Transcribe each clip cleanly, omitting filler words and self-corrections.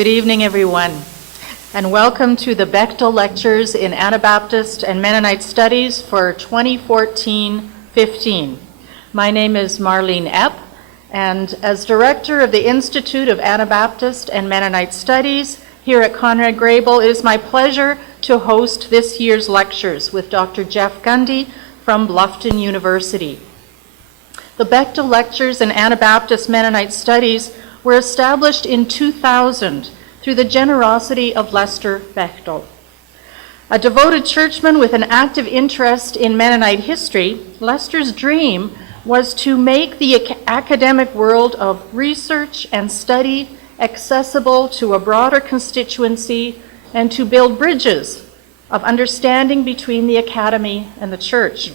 Good evening, everyone, and welcome to the Bechtel Lectures in Anabaptist and Mennonite Studies for 2014-15. My name is Marlene Epp, and as Director of the Institute of Anabaptist and Mennonite Studies here at Conrad Grebel, it is my pleasure to host this year's lectures with Dr. Jeff Gundy from Bluffton University. The Bechtel Lectures in Anabaptist Mennonite Studies were established in 2000 through the generosity of Lester Bechtel. A devoted churchman with an active interest in Mennonite history, Lester's dream was to make the academic world of research and study accessible to a broader constituency and to build bridges of understanding between the academy and the church.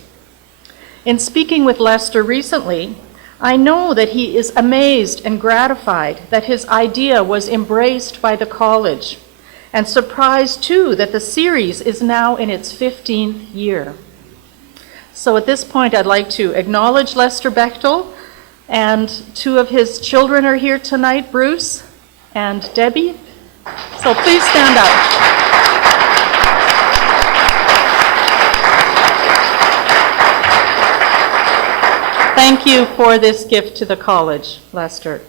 In speaking with Lester recently, I know that he is amazed and gratified that his idea was embraced by the college, and surprised too that the series is now in its 15th year. So at this point, I'd like to acknowledge Lester Bechtel, and two of his children are here tonight, Bruce and Debbie. So please stand up. Thank you for this gift to the college, Lester.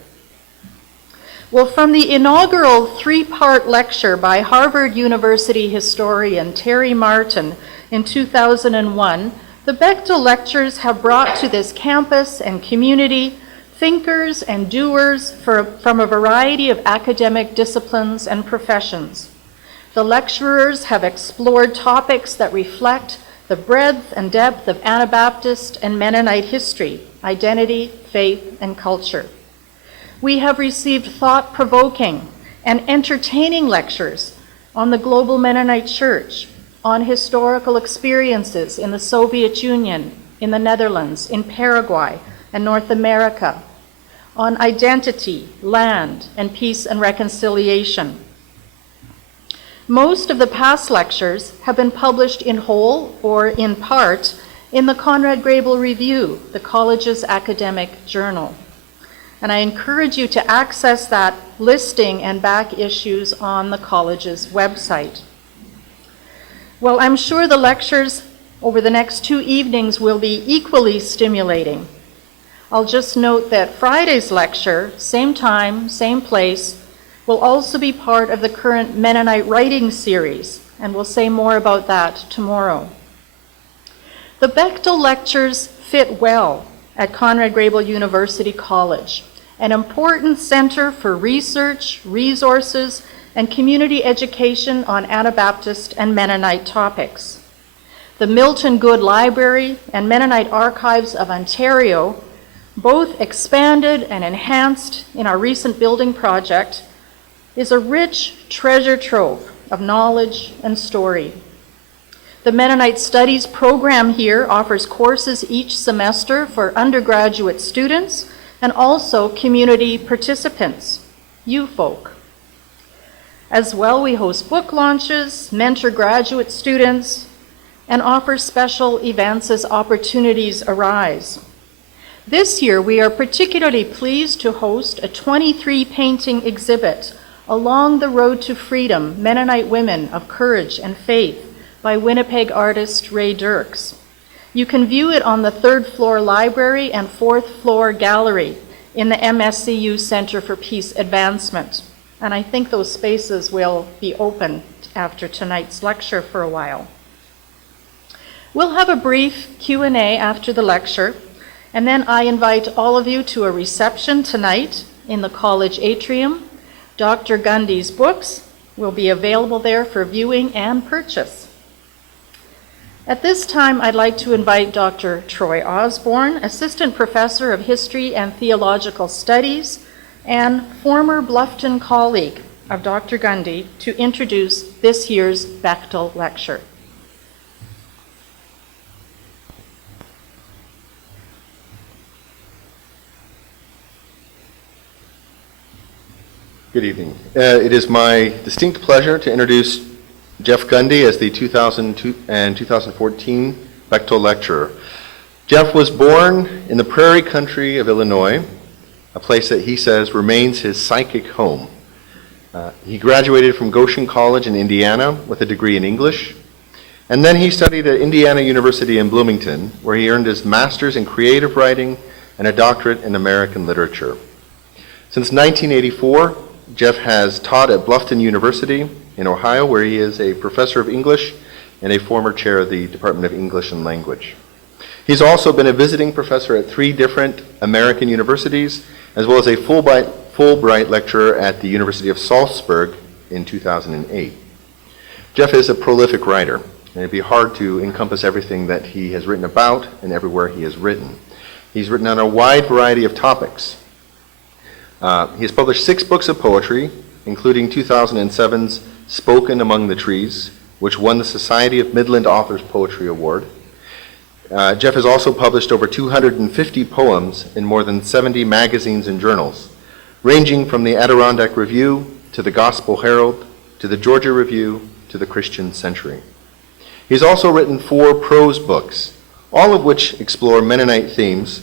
Well, from the inaugural three-part lecture by Harvard University historian Terry Martin in 2001, the Bechtel Lectures have brought to this campus and community thinkers and doers from a variety of academic disciplines and professions. The lecturers have explored topics that reflect the breadth and depth of Anabaptist and Mennonite history, identity, faith, and culture. We have received thought-provoking and entertaining lectures on the global Mennonite Church, on historical experiences in the Soviet Union, in the Netherlands, in Paraguay, and North America, on identity, land, and peace and reconciliation. Most of the past lectures have been published in whole or in part in the Conrad Grebel Review, the college's academic journal. And I encourage you to access that listing and back issues on the college's website. Well, I'm sure the lectures over the next 2 evenings will be equally stimulating. I'll just note that Friday's lecture, same time, same place, will also be part of the current Mennonite writing series, and we'll say more about that tomorrow. The Bechtel Lectures fit well at Conrad Grebel University College, an important center for research, resources, and community education on Anabaptist and Mennonite topics. The Milton Good Library and Mennonite Archives of Ontario, both expanded and enhanced in our recent building project, is a rich treasure trove of knowledge and story. The Mennonite Studies program here offers courses each semester for undergraduate students and also community participants, you folk. As well, we host book launches, mentor graduate students, and offer special events as opportunities arise. This year, we are particularly pleased to host a 23-painting exhibit, Along the Road to Freedom, Mennonite Women of Courage and Faith, by Winnipeg artist Ray Dirks. You can view it on the 3rd floor library and 4th floor gallery in the MSCU Center for Peace Advancement. And I think those spaces will be open after tonight's lecture for a while. We'll have a brief Q&A after the lecture, and then I invite all of you to a reception tonight in the college atrium. Dr. Gundy's books will be available there for viewing and purchase. At this time, I'd like to invite Dr. Troy Osborne, Assistant Professor of History and Theological Studies and former Bluffton colleague of Dr. Gundy, to introduce this year's Bechtel Lecture. Good evening. It is my distinct pleasure to introduce Jeff Gundy as the 2002 and 2014 Bechtel Lecturer. Jeff was born in the prairie country of Illinois, a place that he says remains his psychic home. He graduated from Goshen College in Indiana with a degree in English, and then he studied at Indiana University in Bloomington, where he earned his master's in creative writing and a doctorate in American literature. Since 1984, Jeff has taught at Bluffton University in Ohio, where he is a professor of English and a former chair of the Department of English and Language. He's also been a visiting professor at 3 different American universities, as well as a Fulbright lecturer at the University of Salzburg in 2008. Jeff is a prolific writer, and it'd be hard to encompass everything that he has written about and everywhere he has written. He's written on a wide variety of topics. He has published 6 books of poetry, including 2007's Spoken Among the Trees, which won the Society of Midland Authors Poetry Award. Jeff has also published over 250 poems in more than 70 magazines and journals, ranging from the Adirondack Review to the Gospel Herald to the Georgia Review to the Christian Century. He's also written 4 prose books, all of which explore Mennonite themes,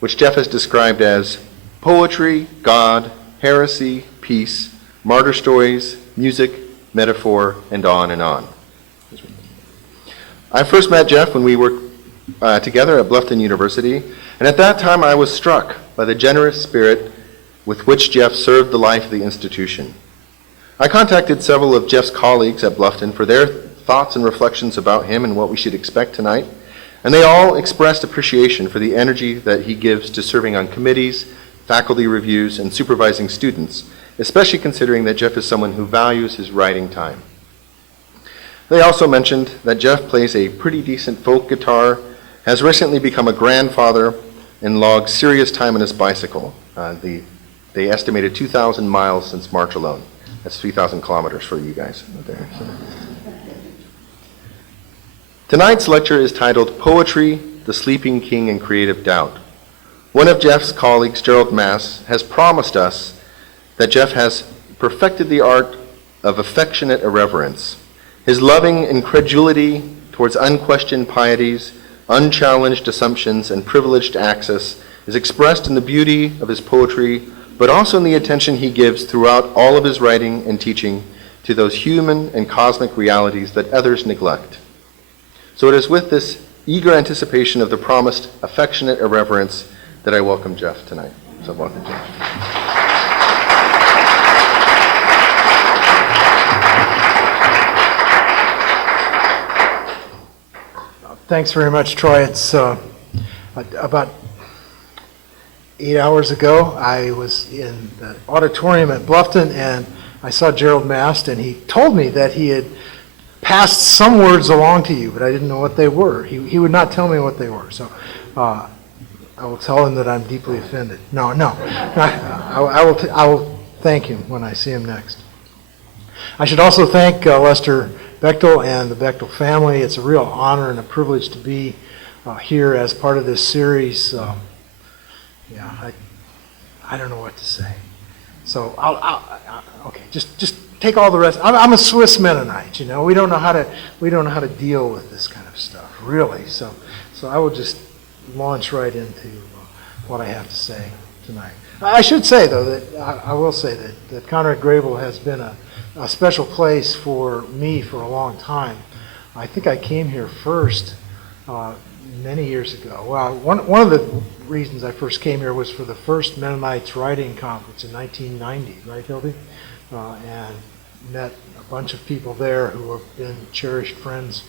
which Jeff has described as poetry, God, heresy, peace, martyr stories, music, metaphor, and on and on. I first met Jeff when we worked together at Bluffton University, and at that time I was struck by the generous spirit with which Jeff served the life of the institution. I contacted several of Jeff's colleagues at Bluffton for their thoughts and reflections about him and what we should expect tonight, and they all expressed appreciation for the energy that he gives to serving on committees, faculty reviews, and supervising students, especially considering that Jeff is someone who values his writing time. They also mentioned that Jeff plays a pretty decent folk guitar, has recently become a grandfather, and logged serious time on his bicycle. They estimated 2,000 miles since March alone. That's 3,000 kilometers for you guys out there. So. Tonight's lecture is titled Poetry, the Sleeping King and Creative Doubt. One of Jeff's colleagues, Gerald Mass, has promised us that Jeff has perfected the art of affectionate irreverence. His loving incredulity towards unquestioned pieties, unchallenged assumptions, and privileged access is expressed in the beauty of his poetry, but also in the attention he gives throughout all of his writing and teaching to those human and cosmic realities that others neglect. So it is with this eager anticipation of the promised affectionate irreverence that I welcome Jeff tonight. So welcome, Jeff. Thanks very much, Troy. It's about 8 hours ago, I was in the auditorium at Bluffton, and I saw Gerald Mast, and he told me that he had passed some words along to you, but I didn't know what they were. He would not tell me what they were, so I will tell him that I'm deeply offended. No. I will thank him when I see him next. I should also thank Lester Bechtel and the Bechtel family. It's a real honor and a privilege to be here as part of this series. I don't know what to say. So okay, just take all the rest. I'm a Swiss Mennonite, you know. We don't know how to deal with this kind of stuff, really. So I will just launch right into what I have to say tonight. I should say, though, that I will say that Conrad Grebel has been a special place for me for a long time. I think I came here first many years ago. Well, one of the reasons I first came here was for the first Mennonites Writing Conference in 1990, right, Hildy? And met a bunch of people there who have been cherished friends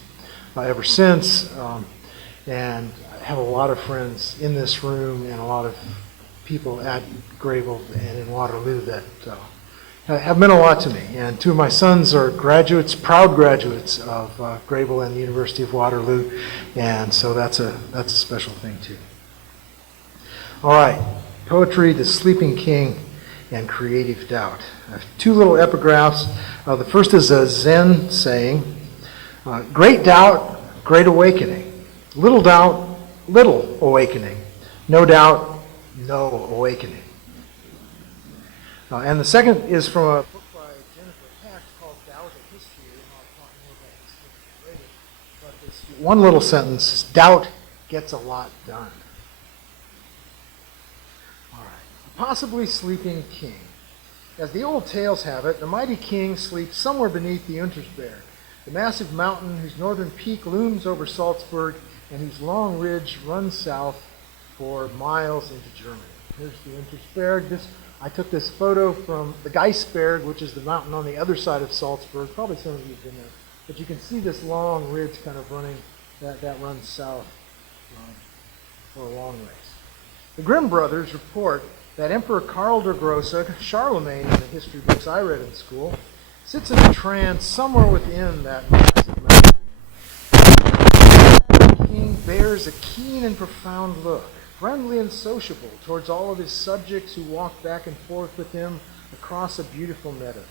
ever since. And I have a lot of friends in this room and a lot of people at Grebel and in Waterloo that have meant a lot to me. And 2 of my sons are graduates, proud graduates of Grebel and the University of Waterloo, and so that's a special thing too. All right, poetry, the sleeping king, and creative doubt. I have 2 little epigraphs. The first is a Zen saying, great doubt, great awakening. Little doubt, little awakening. No doubt, no awakening. And the second is from a book by Jennifer Hecht called Doubt, a History, and I'll talk more about this later. But this one little sentence, doubt gets a lot done. All right. A possibly sleeping king. As the old tales have it, the mighty king sleeps somewhere beneath the Untersberg, the massive mountain whose northern peak looms over Salzburg and whose long ridge runs south for miles into Germany. Here's the Untersberg. I took this photo from the Geisberg, which is the mountain on the other side of Salzburg. Probably some of you have been there. But you can see this long ridge kind of running, that runs south for a long ways. The Grimm brothers report that Emperor Karl der Grosse, Charlemagne in the history books I read in school, sits in a trance somewhere within that massive mountain. The king bears a keen and profound look, friendly and sociable towards all of his subjects who walk back and forth with him across a beautiful meadow.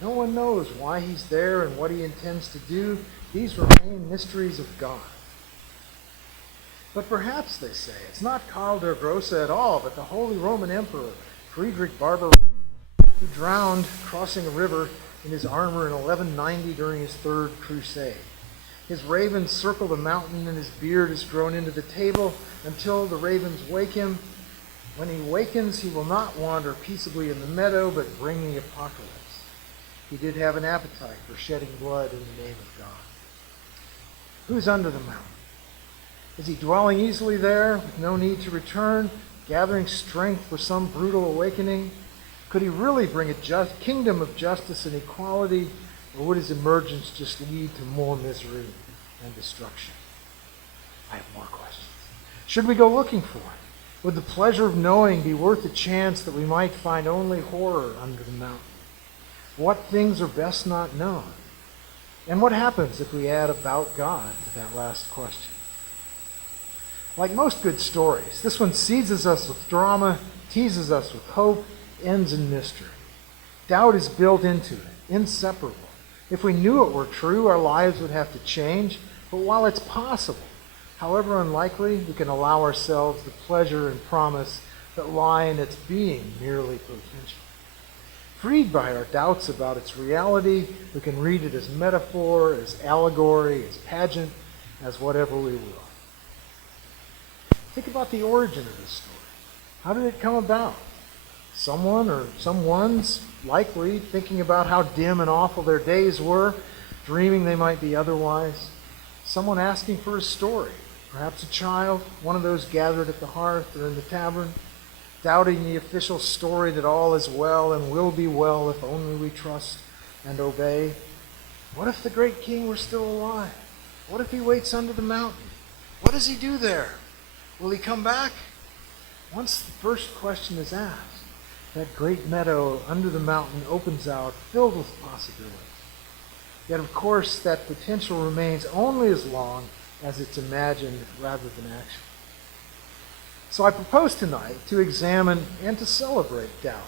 No one knows why he's there and what he intends to do. These remain mysteries of God. But perhaps, they say, it's not Karl der Grosse at all, but the Holy Roman Emperor, Friedrich Barbarossa, who drowned crossing a river in his armor in 1190 during his Third Crusade. His ravens circle the mountain, and his beard is grown into the table until the ravens wake him. When he wakens, he will not wander peaceably in the meadow, but bring the apocalypse. He did have an appetite for shedding blood in the name of God. Who's under the mountain? Is he dwelling easily there with no need to return, gathering strength for some brutal awakening? Could he really bring a kingdom of justice and equality, or would his emergence just lead to more misery and destruction? I have more questions. Should we go looking for him? Would the pleasure of knowing be worth the chance that we might find only horror under the mountain? What things are best not known? And what happens if we add about God to that last question? Like most good stories, this one seizes us with drama, teases us with hope, ends in mystery. Doubt is built into it, inseparable. If we knew it were true, our lives would have to change. But while it's possible, however unlikely, we can allow ourselves the pleasure and promise that lie in its being merely potential. Freed by our doubts about its reality, we can read it as metaphor, as allegory, as pageant, as whatever we will. Think about the origin of this story. How did it come about? Someone or someone's likely thinking about how dim and awful their days were, dreaming they might be otherwise. Someone asking for a story, perhaps a child, one of those gathered at the hearth or in the tavern, doubting the official story that all is well and will be well if only we trust and obey. What if the great king were still alive? What if he waits under the mountain? What does he do there? Will he come back? Once the first question is asked, that great meadow under the mountain opens out, filled with possibilities. Yet, of course, that potential remains only as long as it's imagined rather than actual. So I propose tonight to examine and to celebrate doubt,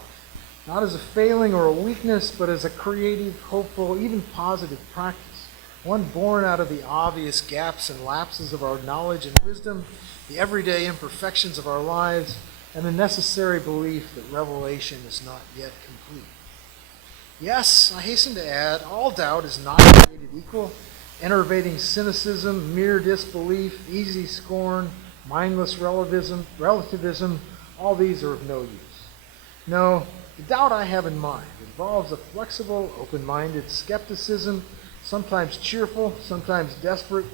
not as a failing or a weakness, but as a creative, hopeful, even positive practice, one born out of the obvious gaps and lapses of our knowledge and wisdom, the everyday imperfections of our lives, and the necessary belief that revelation is not yet complete. Yes, I hasten to add, all doubt is not created equal. Enervating cynicism, mere disbelief, easy scorn, mindless relativism, all these are of no use. No, the doubt I have in mind involves a flexible, open-minded skepticism, sometimes cheerful, sometimes desperate,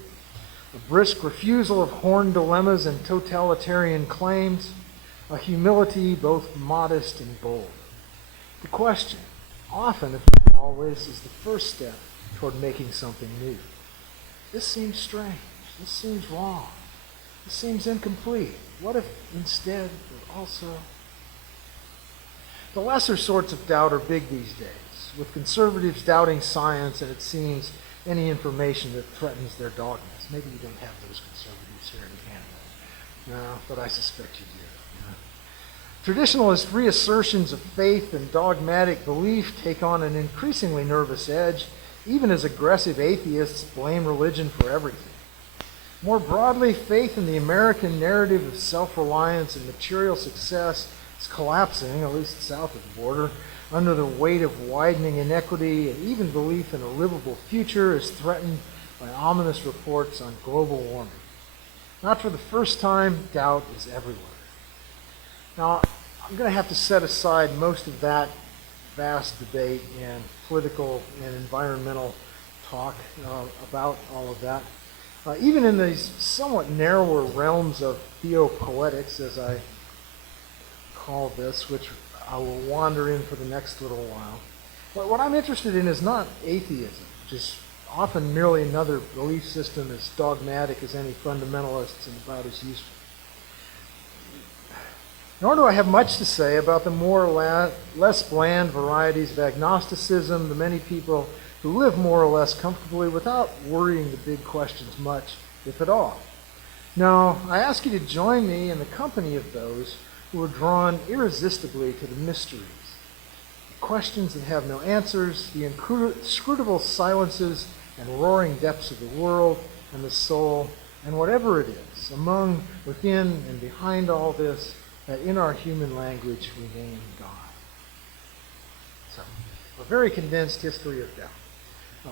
a brisk refusal of horned dilemmas and totalitarian claims, a humility both modest and bold. The question, often if not always, is the first step toward making something new. This seems strange. This seems wrong. This seems incomplete. What if instead we're also... The lesser sorts of doubt are big these days, with conservatives doubting science and, it seems, any information that threatens their dogmas. Maybe you don't have those conservatives here in Canada. No, but I suspect you do. Traditionalist reassertions of faith and dogmatic belief take on an increasingly nervous edge, even as aggressive atheists blame religion for everything. More broadly, faith in the American narrative of self-reliance and material success is collapsing, at least south of the border, under the weight of widening inequity, and even belief in a livable future is threatened by ominous reports on global warming. Not for the first time, doubt is everywhere. Now, I'm going to have to set aside most of that vast debate and political and environmental talk about all of that. Even in these somewhat narrower realms of theopoetics, as I call this, which I will wander in for the next little while. But what I'm interested in is not atheism, which is often merely another belief system as dogmatic as any fundamentalists and about as useful. Nor do I have much to say about the more or less bland varieties of agnosticism, the many people who live more or less comfortably without worrying the big questions much, if at all. No, I ask you to join me in the company of those who are drawn irresistibly to the mysteries, the questions that have no answers, the inscrutable silences and roaring depths of the world and the soul, and whatever it is, among, within, and behind all this, that in our human language we name God. So, a very condensed history of doubt.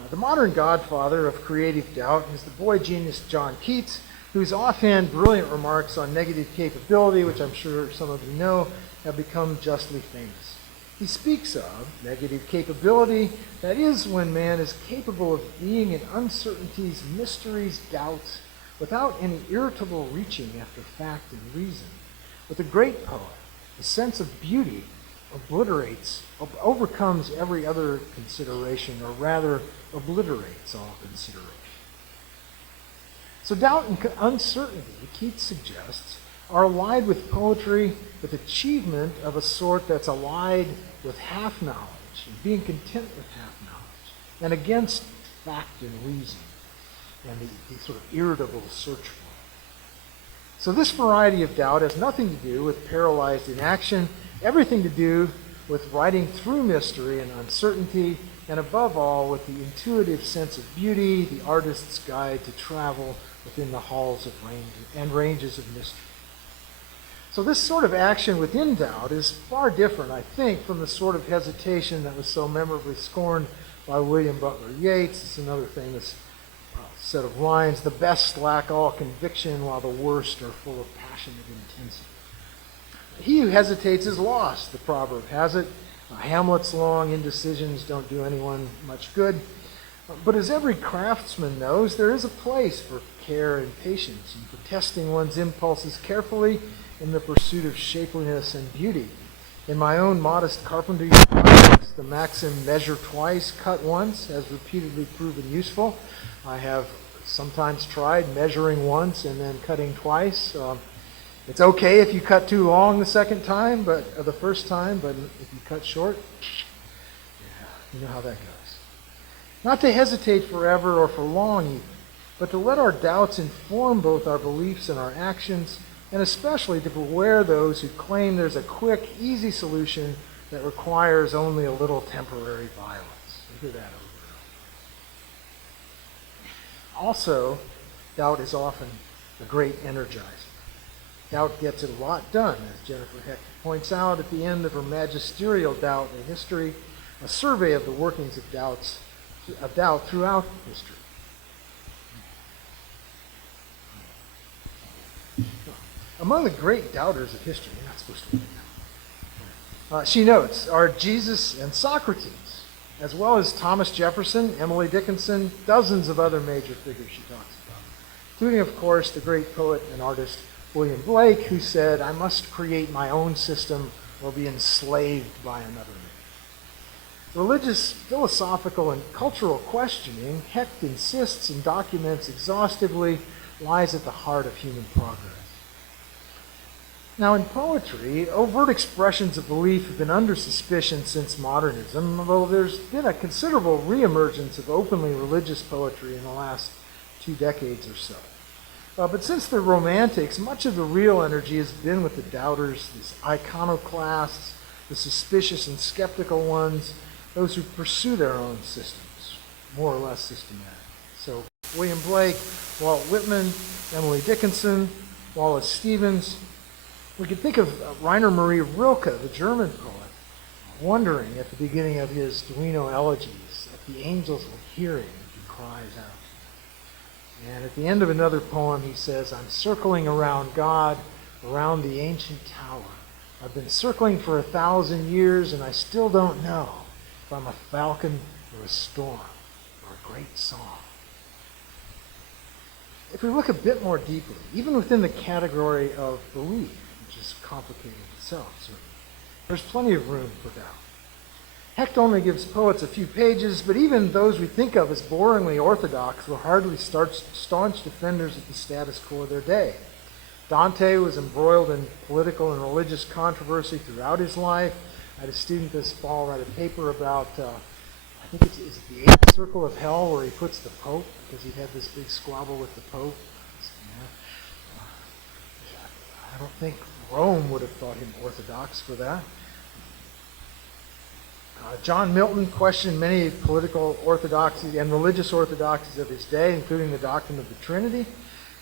The modern godfather of creative doubt is the boy genius John Keats, whose offhand brilliant remarks on negative capability, which I'm sure some of you know, have become justly famous. He speaks of negative capability, that is, when man is capable of being in uncertainties, mysteries, doubts, without any irritable reaching after fact and reason. With a great poet, the sense of beauty overcomes every other consideration, or rather obliterates all consideration. So doubt and uncertainty, Keats suggests, are allied with poetry, with achievement of a sort that's allied with half-knowledge, and being content with half-knowledge, and against fact and reason, and the sort of irritable search for it. So this variety of doubt has nothing to do with paralyzed inaction, everything to do with riding through mystery and uncertainty, and above all, with the intuitive sense of beauty, the artist's guide to travel within the halls of ranges of mystery. So this sort of action within doubt is far different, I think, from the sort of hesitation that was so memorably scorned by William Butler Yeats. It's another famous set of lines: the best lack all conviction, while the worst are full of passionate intensity. He who hesitates is lost, the proverb has it. Hamlet's long indecisions don't do anyone much good. But as every craftsman knows, there is a place for care and patience, and for testing one's impulses carefully in the pursuit of shapeliness and beauty. In my own modest carpentry practice, the maxim "measure twice, cut once" has repeatedly proven useful. I have sometimes tried measuring once and then cutting twice. It's okay if you cut too long the second time, but the first time, but if you cut short, you know how that goes. Not to hesitate forever or for long even, but to let our doubts inform both our beliefs and our actions, and especially to beware those who claim there's a quick, easy solution that requires only a little temporary violence. We hear that over and over. Also, doubt is often a great energizer. Doubt gets a lot done, as Jennifer Hecht points out at the end of her magisterial Doubt in History, a survey of the workings of doubt throughout history. Among the great doubters of history, you're not supposed to read that. She notes, are Jesus and Socrates, as well as Thomas Jefferson, Emily Dickinson, dozens of other major figures she talks about, including, of course, the great poet and artist William Blake, who said, "I must create my own system or be enslaved by another man." Religious, philosophical, and cultural questioning, Hecht insists and documents exhaustively, lies at the heart of human progress. Now, in poetry, overt expressions of belief have been under suspicion since modernism, although there's been a considerable reemergence of openly religious poetry in the last 2 decades or so. But since the Romantics, much of the real energy has been with the doubters, these iconoclasts, the suspicious and skeptical ones, those who pursue their own systems, more or less systematic. So William Blake, Walt Whitman, Emily Dickinson, Wallace Stevens. We could think of Rainer Maria Rilke, the German poet, wondering at the beginning of his Duino elegies that the angels will hear him if he cries out. And at the end of another poem, he says, "I'm circling around God, around the ancient tower, I've been circling for 1,000 years, and I still don't know if I'm a falcon or a storm or a great song. If we look a bit more deeply, even within the category of belief, which is complicated itself, certainly, there's plenty of room for doubt. Hecht only gives poets a few pages, but even those we think of as boringly orthodox were hardly staunch defenders of the status quo of their day. Dante was embroiled in political and religious controversy throughout his life. I had a student this fall write a paper about, I think it's the Eighth Circle of Hell, where he puts the Pope, because he had this big squabble with the Pope. I don't think Rome would have thought him orthodox for that. John Milton questioned many political orthodoxies and religious orthodoxies of his day, including the doctrine of the Trinity.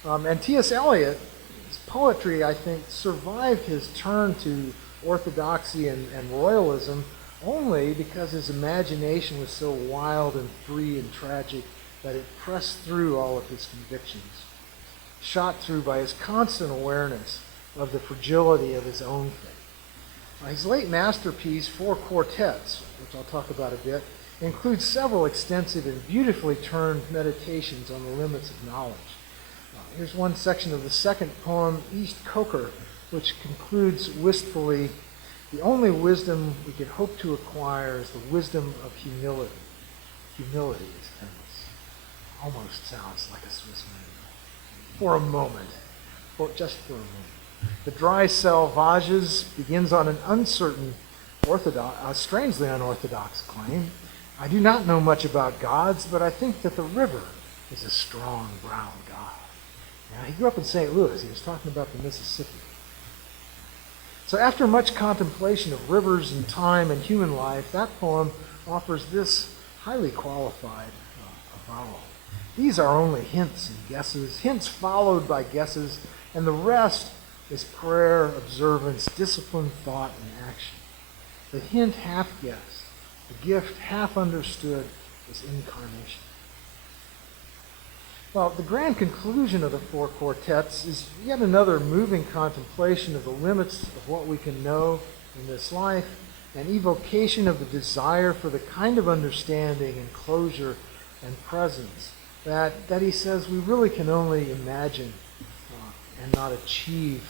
And T.S. Eliot, his poetry, I think, survived his turn to orthodoxy and royalism only because his imagination was so wild and free and tragic that it pressed through all of his convictions, shot through by his constant awareness of the fragility of his own faith. His late masterpiece, Four Quartets, which I'll talk about a bit, includes several extensive and beautifully turned meditations on the limits of knowledge. Here's one section of the second poem, East Coker, which concludes wistfully, the only wisdom we can hope to acquire is the wisdom of humility. Humility is endless. Almost sounds like a Swiss name. For a moment, just for a moment. The Dry Selvages begins on an uncertain, strangely unorthodox claim. I do not know much about gods, but I think that the river is a strong brown god. Now, he grew up in St. Louis. He was talking about the Mississippi. So after much contemplation of rivers and time and human life, that poem offers this highly qualified avowal. These are only hints and guesses, hints followed by guesses, and the rest is prayer, observance, discipline, thought, and action. The hint half guessed, the gift half understood is incarnation. Well, the grand conclusion of the Four Quartets is yet another moving contemplation of the limits of what we can know in this life, an evocation of the desire for the kind of understanding and closure and presence that he says we really can only imagine and not achieve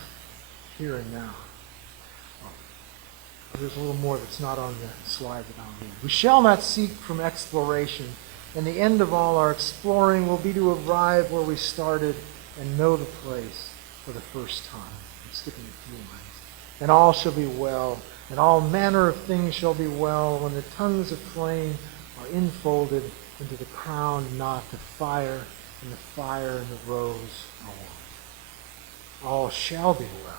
here and now. There's a little more that's not on the slide that I'll read. We shall not seek from exploration, and the end of all our exploring will be to arrive where we started and know the place for the first time. I'm skipping a few lines. And all shall be well, and all manner of things shall be well when the tongues of flame are enfolded into the crowned knot of fire, and the fire and the rose are one. All shall be well.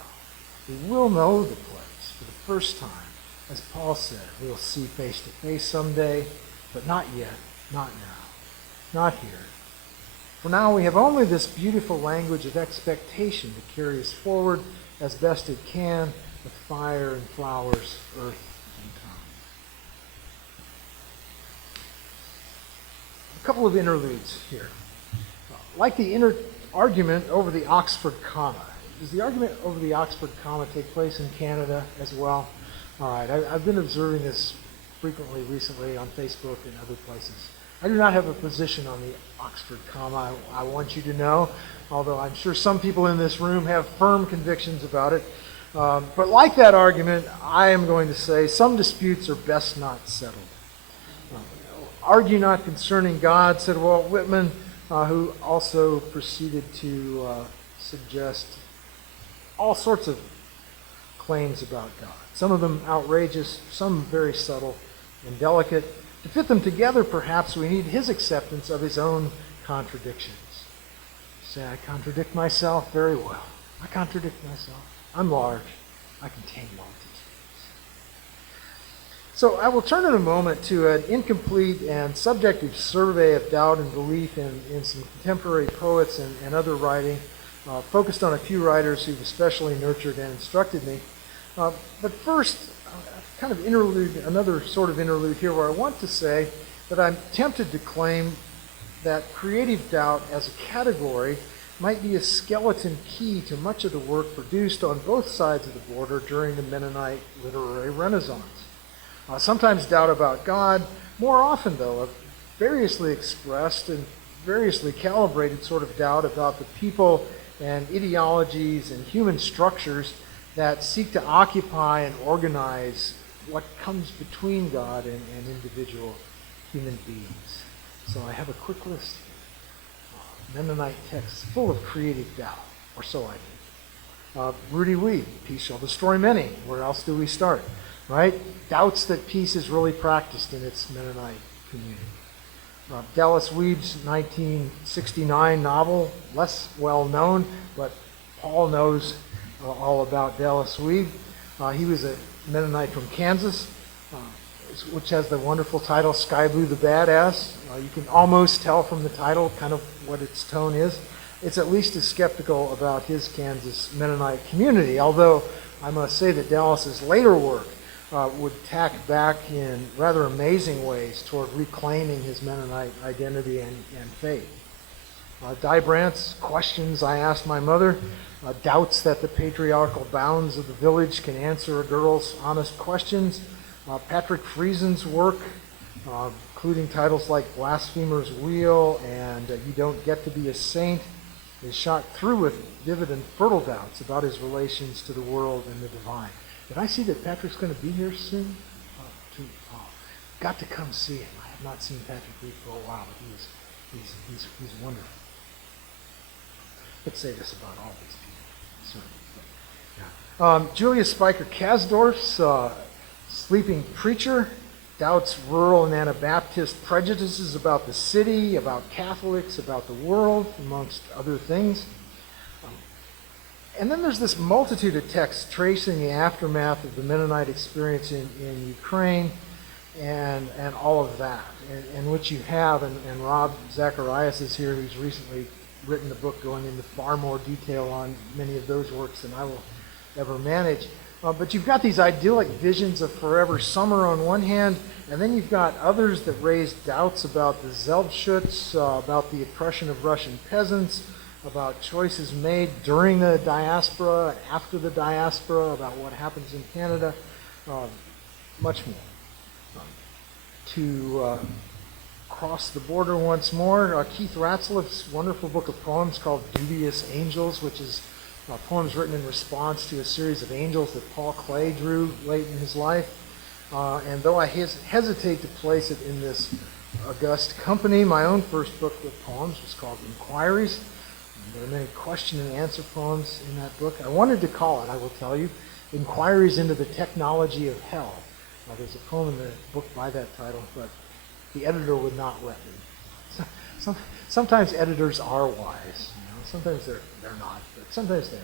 We will know the place for the first time. As Paul said, we'll see face to face someday, but not yet, not now, not here. For now we have only this beautiful language of expectation to carry us forward as best it can with fire and flowers, earth and time. A couple of interludes here. Like the argument over the Oxford comma. Does the argument over the Oxford comma take place in Canada as well? All right, I've been observing this frequently recently on Facebook and other places. I do not have a position on the Oxford comma, I want you to know, although I'm sure some people in this room have firm convictions about it. But like that argument, I am going to say some disputes are best not settled. Argue not concerning God, said Walt Whitman, who also proceeded to suggest all sorts of claims about God. Some of them outrageous, some very subtle and delicate. To fit them together, perhaps, we need his acceptance of his own contradictions. Say, I contradict myself very well. I contradict myself. I'm large. I contain multitudes. So I will turn in a moment to an incomplete and subjective survey of doubt and belief in some contemporary poets and other writing, focused on a few writers who've especially nurtured and instructed me. But first, kind of interlude, another sort of interlude here where I want to say that I'm tempted to claim that creative doubt as a category might be a skeleton key to much of the work produced on both sides of the border during the Mennonite literary renaissance. Sometimes doubt about God, more often, though, a variously expressed and variously calibrated sort of doubt about the people and ideologies and human structures that seek to occupy and organize what comes between God and individual human beings. So I have a quick list here. Mennonite texts full of creative doubt, or so I think. Rudy Weed, peace shall destroy many. Where else do we start? Right? Doubts that peace is really practiced in its Mennonite community. Dallas Weed's 1969 novel, less well known, but Paul knows all about Dallas Weed. He was a Mennonite from Kansas, which has the wonderful title Sky Blue the Badass. You can almost tell from the title kind of what its tone is. It's at least as skeptical about his Kansas Mennonite community, although I must say that Dallas's later work would tack back in rather amazing ways toward reclaiming his Mennonite identity and faith. Di Brandt's Questions I Asked My Mother doubts that the patriarchal bounds of the village can answer a girl's honest questions. Patrick Friesen's work, including titles like Blasphemer's Wheel and You Don't Get to Be a Saint, is shot through with vivid and fertile doubts about his relations to the world and the divine. Did I see that Patrick's going to be here soon? Got to come see him. I have not seen Patrick Reed for a while, but he's wonderful. Let's say this about all these people. Certainly. Yeah. Julius Spiker Kasdorf's Sleeping Preacher doubts rural and Anabaptist prejudices about the city, about Catholics, about the world, amongst other things. And then there's this multitude of texts tracing the aftermath of the Mennonite experience in Ukraine and all of that, and which you have, and Rob Zacharias is here, who's recently written a book going into far more detail on many of those works than I will ever manage. But you've got these idyllic visions of forever summer on one hand, and then you've got others that raise doubts about the Zeltschutz, about the oppression of Russian peasants, about choices made during the diaspora and after the diaspora, about what happens in Canada, much more. To cross the border once more, Keith Ratzlaff's wonderful book of poems called Dubious Angels, which is poems written in response to a series of angels that Paul Clay drew late in his life. And though I hesitate to place it in this august company, my own first book of poems was called Inquiries. There are many question and answer poems in that book. I wanted to call it, I will tell you, Inquiries into the Technology of Hell. There's a poem in the book by that title, but the editor would not let me. Sometimes editors are wise. Sometimes they're not, but sometimes they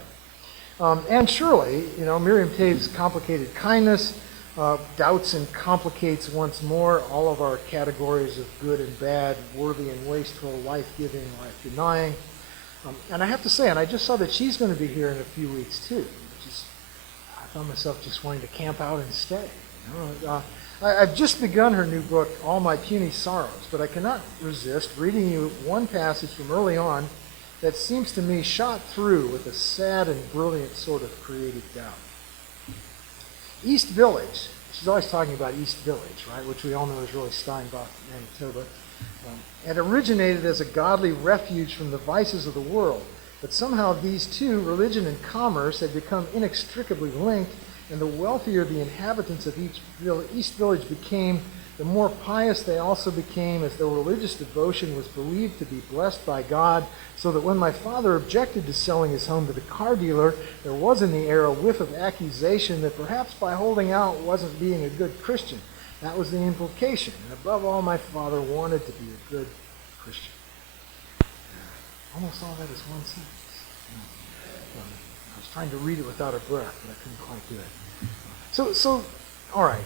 are. And surely, Miriam Tave's Complicated Kindness doubts and complicates once more all of our categories of good and bad, worthy and wasteful, life-giving, life-denying. And I have to say, and I just saw that she's going to be here in a few weeks too. I found myself just wanting to camp out and stay. I've just begun her new book, All My Puny Sorrows, but I cannot resist reading you one passage from early on that seems to me shot through with a sad and brilliant sort of creative doubt. East Village, she's always talking about East Village, right, which we all know is really Steinbach, Manitoba. It originated as a godly refuge from the vices of the world, but somehow these two, religion and commerce, had become inextricably linked, and the wealthier the inhabitants of each East Village became, the more pious they also became, as though religious devotion was believed to be blessed by God, so that when my father objected to selling his home to the car dealer, there was in the air a whiff of accusation that perhaps by holding out wasn't being a good Christian. That was the implication. And above all, my father wanted to be a good Christian. Almost all that is one sentence. I was trying to read it without a breath, but I couldn't quite do it. So, all right.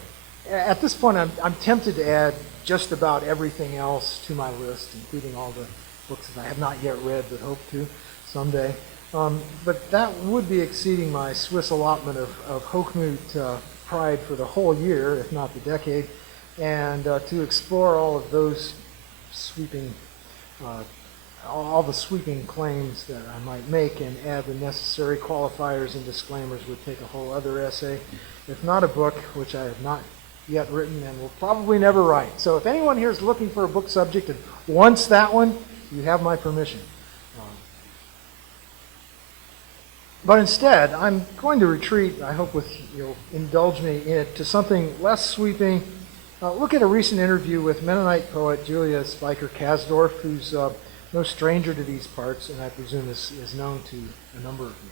At this point, I'm tempted to add just about everything else to my list, including all the books that I have not yet read but hope to someday. But that would be exceeding my Swiss allotment of Hochmut pride for the whole year, if not the decade, and to explore all of those sweeping all the sweeping claims that I might make and add the necessary qualifiers and disclaimers would take a whole other essay, if not a book, which I have not yet written and will probably never write. So if anyone here is looking for a book subject and wants that one, you have my permission. But instead, I'm going to retreat, I hope you'll indulge me in it, to something less sweeping. Look at a recent interview with Mennonite poet Julia Spiker Kasdorf, who's no stranger to these parts, and I presume is known to a number of you.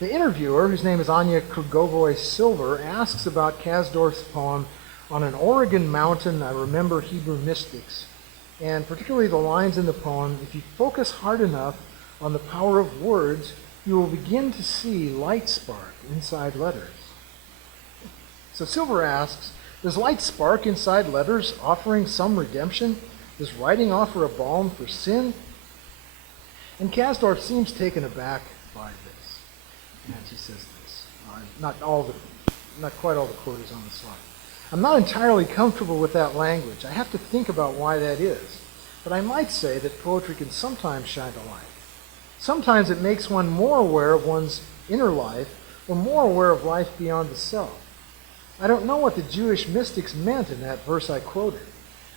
The interviewer, whose name is Anya Krugovoy Silver, asks about Kasdorf's poem, "On an Oregon mountain I remember Hebrew mystics," and particularly the lines in the poem, "If you focus hard enough on the power of words, you will begin to see light spark inside letters." So Silver asks, does light spark inside letters offering some redemption? Does writing offer a balm for sin? And Kasdorf seems taken aback by this. And she says this. Not quite all the quote is on the slide. "I'm not entirely comfortable with that language. I have to think about why that is. But I might say that poetry can sometimes shine a light. Sometimes it makes one more aware of one's inner life, or more aware of life beyond the self. I don't know what the Jewish mystics meant in that verse I quoted.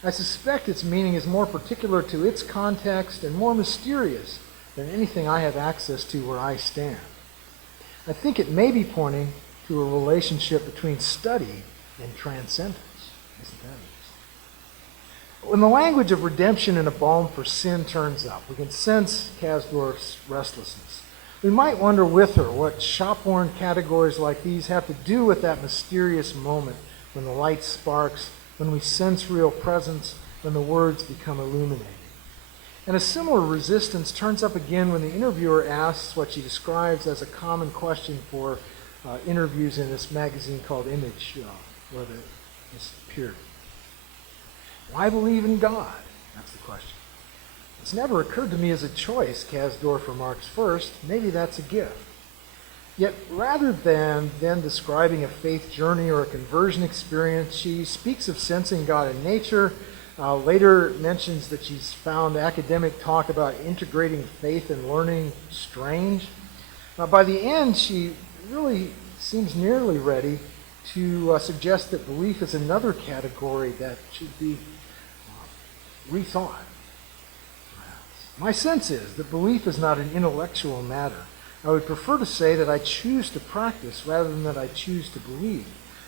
I suspect its meaning is more particular to its context and more mysterious than anything I have access to where I stand. I think it may be pointing to a relationship between study and transcendence." Isn't that interesting? When the language of redemption and a balm for sin turns up, we can sense Kasdorf's restlessness. We might wonder with her what shop-worn categories like these have to do with that mysterious moment when the light sparks, when we sense real presence, when the words become illuminating. And a similar resistance turns up again when the interviewer asks what she describes as a common question for interviews in this magazine called Image, where this appeared. Why believe in God? That's the question. "It's never occurred to me as a choice," Kasdorf remarks first. "Maybe that's a gift." Yet rather than then describing a faith journey or a conversion experience, she speaks of sensing God in nature, later mentions that she's found academic talk about integrating faith and learning strange. By the end, she really seems nearly ready to suggest that belief is another category that should be rethought. My sense is that belief is not an intellectual matter. I would prefer to say that I choose to practice rather than that I choose to believe.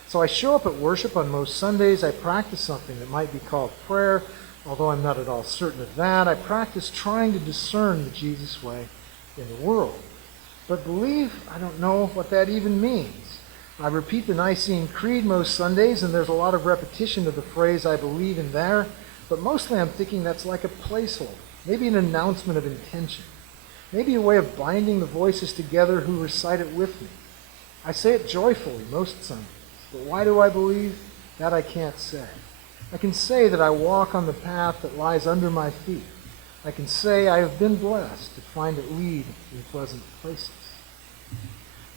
So I show up at worship on most Sundays. I practice something that might be called prayer, although I'm not at all certain of that. I practice trying to discern the Jesus way in the world. But believe, I don't know what that even means. I repeat the Nicene Creed most Sundays, and there's a lot of repetition of the phrase "I believe" in there, but mostly I'm thinking that's like a placeholder. Maybe an announcement of intention. Maybe a way of binding the voices together who recite it with me. I say it joyfully most Sundays, but why do I believe? That I can't say. I can say that I walk on the path that lies under my feet. I can say I have been blessed to find it lead in pleasant places.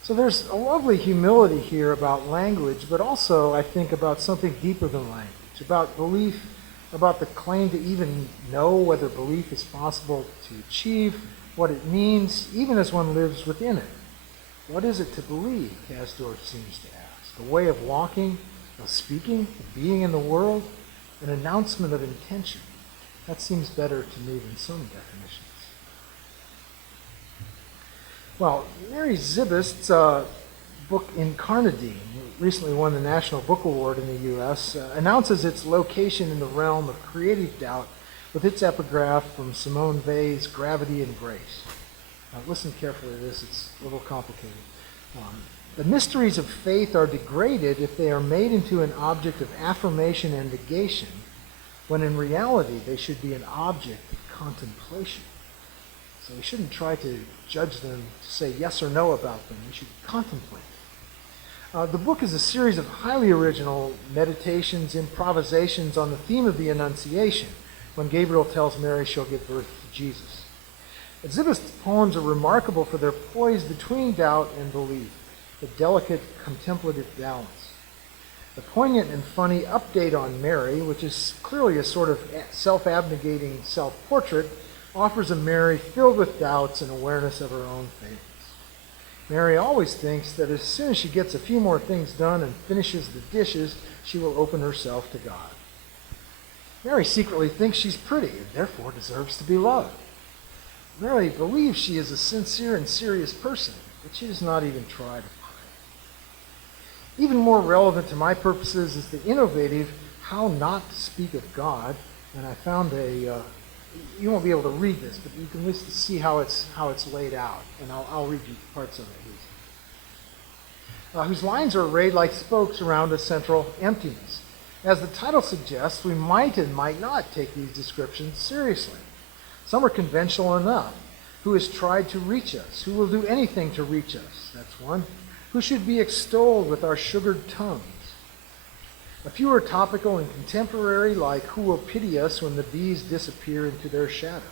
So there's a lovely humility here about language, but also I think about something deeper than language, about belief, about the claim to even know whether belief is possible to achieve, what it means, even as one lives within it. What is it to believe, Kasdorf seems to ask? A way of walking, of speaking, of being in the world, an announcement of intention. That seems better to me than some definitions. Well, Mary Zibist's book Incarnadine, recently won the National Book Award in the U.S., announces its location in the realm of creative doubt with its epigraph from Simone Weil's Gravity and Grace. Now, listen carefully to this, it's a little complicated. The mysteries of faith are degraded if they are made into an object of affirmation and negation, when in reality they should be an object of contemplation. So we shouldn't try to judge them, to say yes or no about them. We should contemplate. The book is a series of highly original meditations, improvisations on the theme of the Annunciation, when Gabriel tells Mary she'll give birth to Jesus. Zibist's poems are remarkable for their poise between doubt and belief, the delicate contemplative balance. The poignant and funny update on Mary, which is clearly a sort of self-abnegating self-portrait, offers a Mary filled with doubts and awareness of her own failings. Mary always thinks that as soon as she gets a few more things done and finishes the dishes, she will open herself to God. Mary secretly thinks she's pretty and therefore deserves to be loved. Mary believes she is a sincere and serious person, but she does not even try to pray. Even more relevant to my purposes is the innovative how not to speak of God, and I found you won't be able to read this, but you can at least see how it's laid out, and I'll read you parts of it. Whose lines are arrayed like spokes around a central emptiness. As the title suggests, we might and might not take these descriptions seriously. Some are conventional enough. Who has tried to reach us? Who will do anything to reach us? That's one. Who should be extolled with our sugared tongues? A few are topical and contemporary, like who will pity us when the bees disappear into their shadows.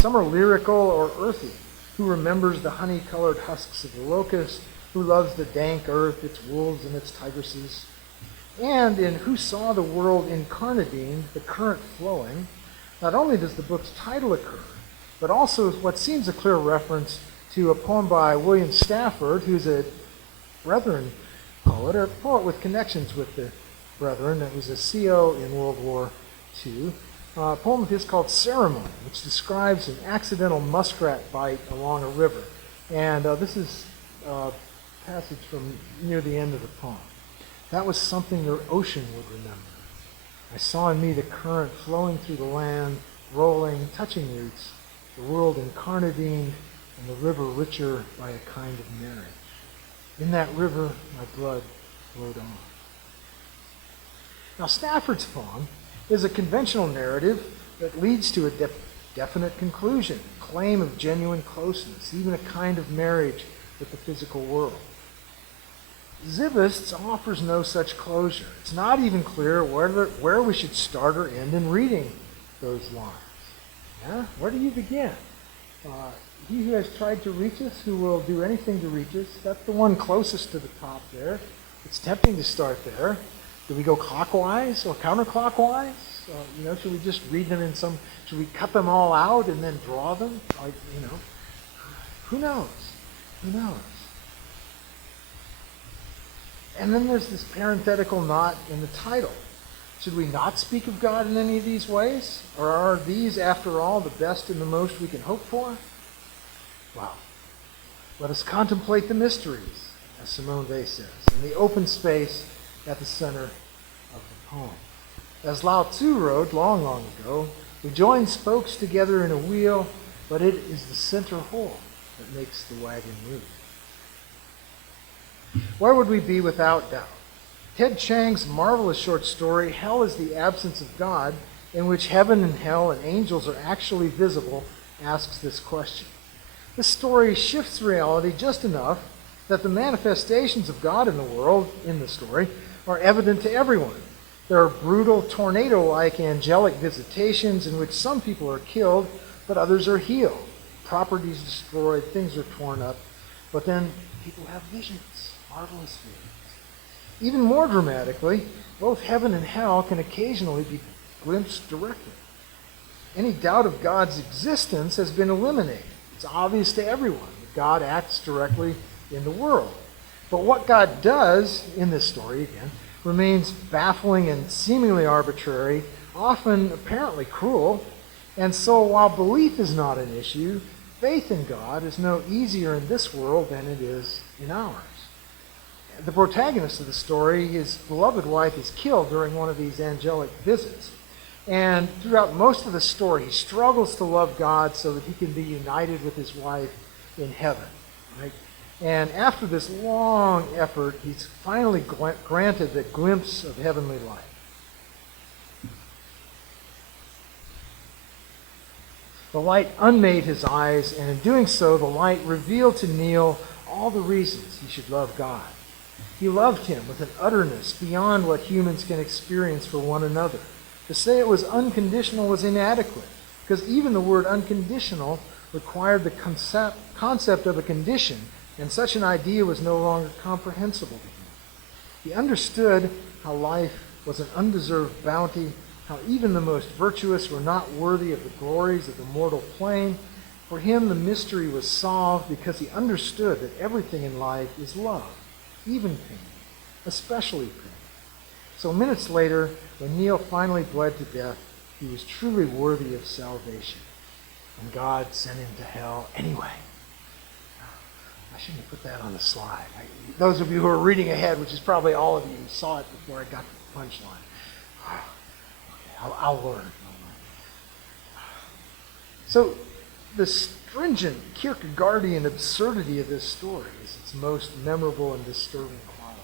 Some are lyrical or earthy. Who remembers the honey-colored husks of the locust? Who loves the dank earth, its wolves and its tigresses? And in Who Saw the World Incarnadine, the current flowing, not only does the book's title occur, but also what seems a clear reference to a poem by William Stafford, who's a Brethren poet, or a poet with connections with the Brethren, that was a CO in World War II. A poem of his called Ceremony, which describes an accidental muskrat bite along a river. And this is a passage from near the end of the poem. That was something the ocean would remember. I saw in me the current flowing through the land, rolling, touching roots, the world incarnadined, and the river richer by a kind of marriage. In that river, my blood flowed on. Now, Stafford's poem is a conventional narrative that leads to a definite conclusion, claim of genuine closeness, even a kind of marriage with the physical world. Zivist's offers no such closure. It's not even clear where we should start or end in reading those lines. Yeah? Where do you begin? He who has tried to reach us, who will do anything to reach us, that's the one closest to the top there. It's tempting to start there. Do we go clockwise or counterclockwise? Should we just read them should we cut them all out and then draw them? Who knows? Who knows? And then there's this parenthetical knot in the title. Should we not speak of God in any of these ways? Or are these, after all, the best and the most we can hope for? Well, let us contemplate the mysteries, as Simone Weil says, in the open space at the center of the poem. As Lao Tzu wrote long, long ago, we join spokes together in a wheel, but it is the center hole that makes the wagon move. Where would we be without doubt? Ted Chiang's marvelous short story, Hell is the Absence of God, in which heaven and hell and angels are actually visible, asks this question. This story shifts reality just enough that the manifestations of God in the world, in the story, are evident to everyone. There are brutal, tornado-like angelic visitations in which some people are killed, but others are healed. Properties destroyed, things are torn up, but then people have visions. Marvelous visions. Even more dramatically, both heaven and hell can occasionally be glimpsed directly. Any doubt of God's existence has been eliminated. It's obvious to everyone that God acts directly in the world. But what God does in this story, again, remains baffling and seemingly arbitrary, often apparently cruel. And so while belief is not an issue, faith in God is no easier in this world than it is in ours. The protagonist of the story, his beloved wife, is killed during one of these angelic visits. And throughout most of the story, he struggles to love God so that he can be united with his wife in heaven. Right? And after this long effort, he's finally granted the glimpse of heavenly life. The light unmade his eyes, and in doing so, the light revealed to Neil all the reasons he should love God. He loved him with an utterness beyond what humans can experience for one another. To say it was unconditional was inadequate, because even the word unconditional required the concept of a condition, and such an idea was no longer comprehensible to him. He understood how life was an undeserved bounty how even the most virtuous were not worthy of the glories of the mortal plane. For him, the mystery was solved because he understood that everything in life is love, even pain, especially pain. So minutes later, when Neil finally bled to death, he was truly worthy of salvation. And God sent him to hell anyway. I shouldn't have put that on the slide. Those of you who are reading ahead, which is probably all of you, saw it before I got to the punchline. Okay, I'll learn. So the stringent Kierkegaardian absurdity of this story is its most memorable and disturbing quality.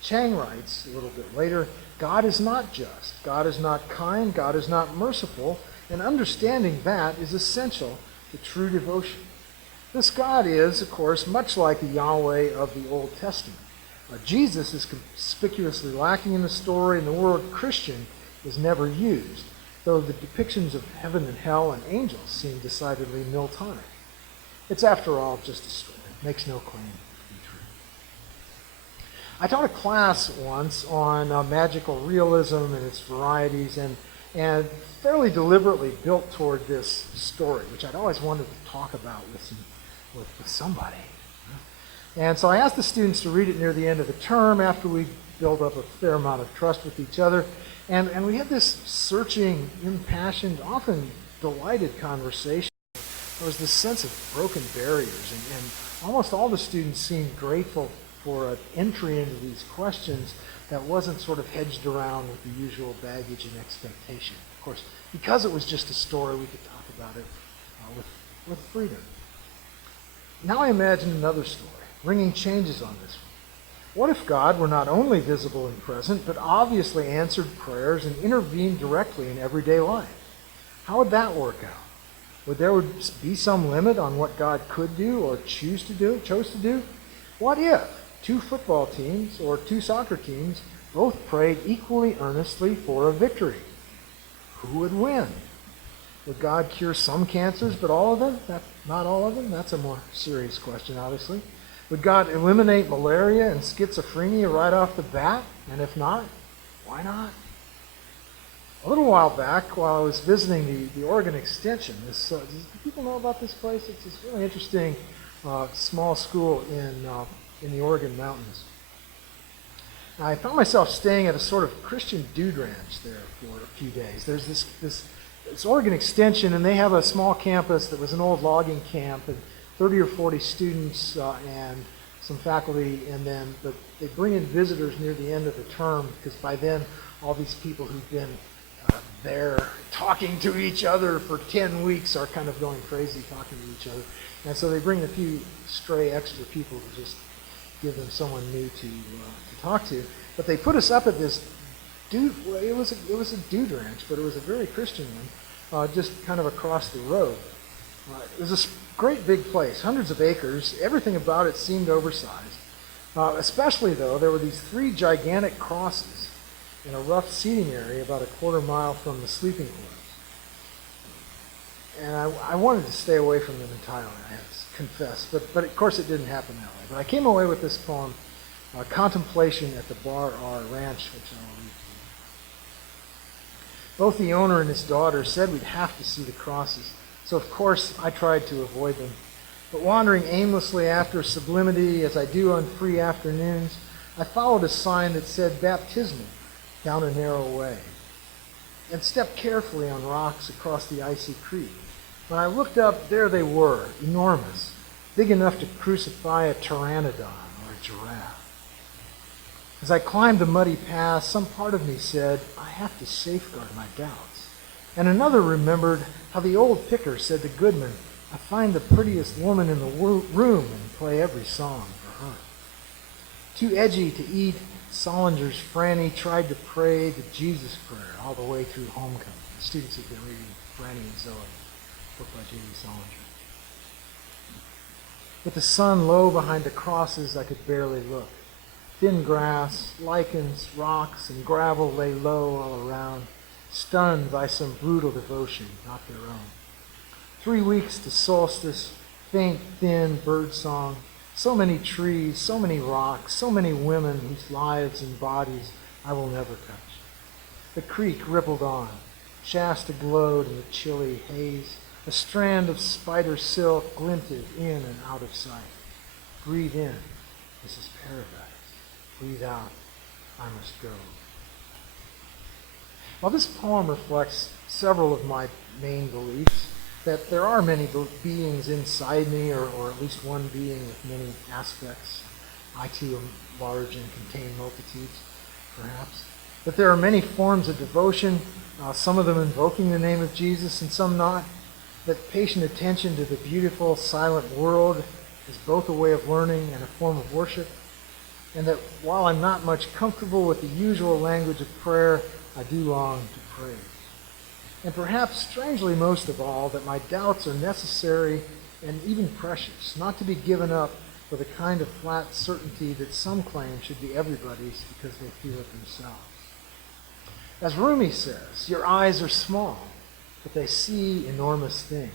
Chang writes a little bit later, God is not just, God is not kind, God is not merciful, and understanding that is essential to true devotion. This God is, of course, much like the Yahweh of the Old Testament. Jesus is conspicuously lacking in the story, and the word Christian is never used, though the depictions of heaven and hell and angels seem decidedly Miltonic. It's, after all, just a story. It makes no claim to be true. I taught a class once on magical realism and its varieties, and fairly deliberately built toward this story, which I'd always wanted to talk about with somebody. And so I asked the students to read it near the end of the term after we built up a fair amount of trust with each other. And we had this searching, impassioned, often delighted conversation. There was this sense of broken barriers, and almost all the students seemed grateful for an entry into these questions that wasn't sort of hedged around with the usual baggage and expectation. Of course, because it was just a story, we could talk about it with freedom. Now I imagine another story, ringing changes on this one. What if God were not only visible and present, but obviously answered prayers and intervened directly in everyday life? How would that work out? Would there be some limit on what God could do or chose to do? What if 2 football teams or 2 soccer teams both prayed equally earnestly for a victory? Who would win? Would God cure some cancers, but all of them? Not all of them? That's a more serious question, obviously. Would God eliminate malaria and schizophrenia right off the bat? And if not, why not? A little while back, while I was visiting the Oregon Extension, do people know about this place? It's this really interesting small school in the Oregon mountains. Now, I found myself staying at a sort of Christian dude ranch there for a few days. There's this Oregon Extension, and they have a small campus that was an old logging camp, and 30 or 40 students and some faculty, but they bring in visitors near the end of the term, because by then all these people who've been there talking to each other for 10 weeks are kind of going crazy talking to each other. And so they bring a few stray extra people to just give them someone new to talk to. But they put us up at this it was a dude ranch, but it was a very Christian one, just kind of across the road. It was a great big place, hundreds of acres. Everything about it seemed oversized. Especially, though, there were these 3 gigantic crosses in a rough seating area about a quarter mile from the sleeping quarters. And I wanted to stay away from them entirely, I have to confess. But of course it didn't happen that way. But I came away with this poem, Contemplation at the Bar R Ranch, which I'll read to you. Both the owner and his daughter said we'd have to see the crosses, so of course I tried to avoid them. But wandering aimlessly after sublimity, as I do on free afternoons, I followed a sign that said baptismal down a narrow way, and stepped carefully on rocks across the icy creek. When I looked up, there they were, enormous, big enough to crucify a pteranodon or a giraffe. As I climbed the muddy path, some part of me said, I have to safeguard my doubts. And another remembered how the old picker said to Goodman, I find the prettiest woman in the room and play every song for her. Too edgy to eat, Solinger's Franny tried to pray the Jesus prayer all the way through homecoming. The students have been reading Franny and Zoe, book by J.D. Solinger. With the sun low behind the crosses, I could barely look. Thin grass, lichens, rocks, and gravel lay low all around, stunned by some brutal devotion, not their own. 3 weeks to solstice, faint, thin bird song, so many trees, so many rocks, so many women whose lives and bodies I will never touch. The creek rippled on. Shasta glowed in the chilly haze. A strand of spider silk glinted in and out of sight. Breathe in. This is paradise. Breathe out. I must go. While this poem reflects several of my main beliefs, that there are many beings inside me, or at least one being with many aspects. I too am large and contain multitudes, perhaps. That there are many forms of devotion, some of them invoking the name of Jesus and some not. That patient attention to the beautiful, silent world is both a way of learning and a form of worship. And that while I'm not much comfortable with the usual language of prayer, I do long to praise. And perhaps, strangely most of all, that my doubts are necessary and even precious, not to be given up for the kind of flat certainty that some claim should be everybody's because they feel it themselves. As Rumi says, your eyes are small, but they see enormous things.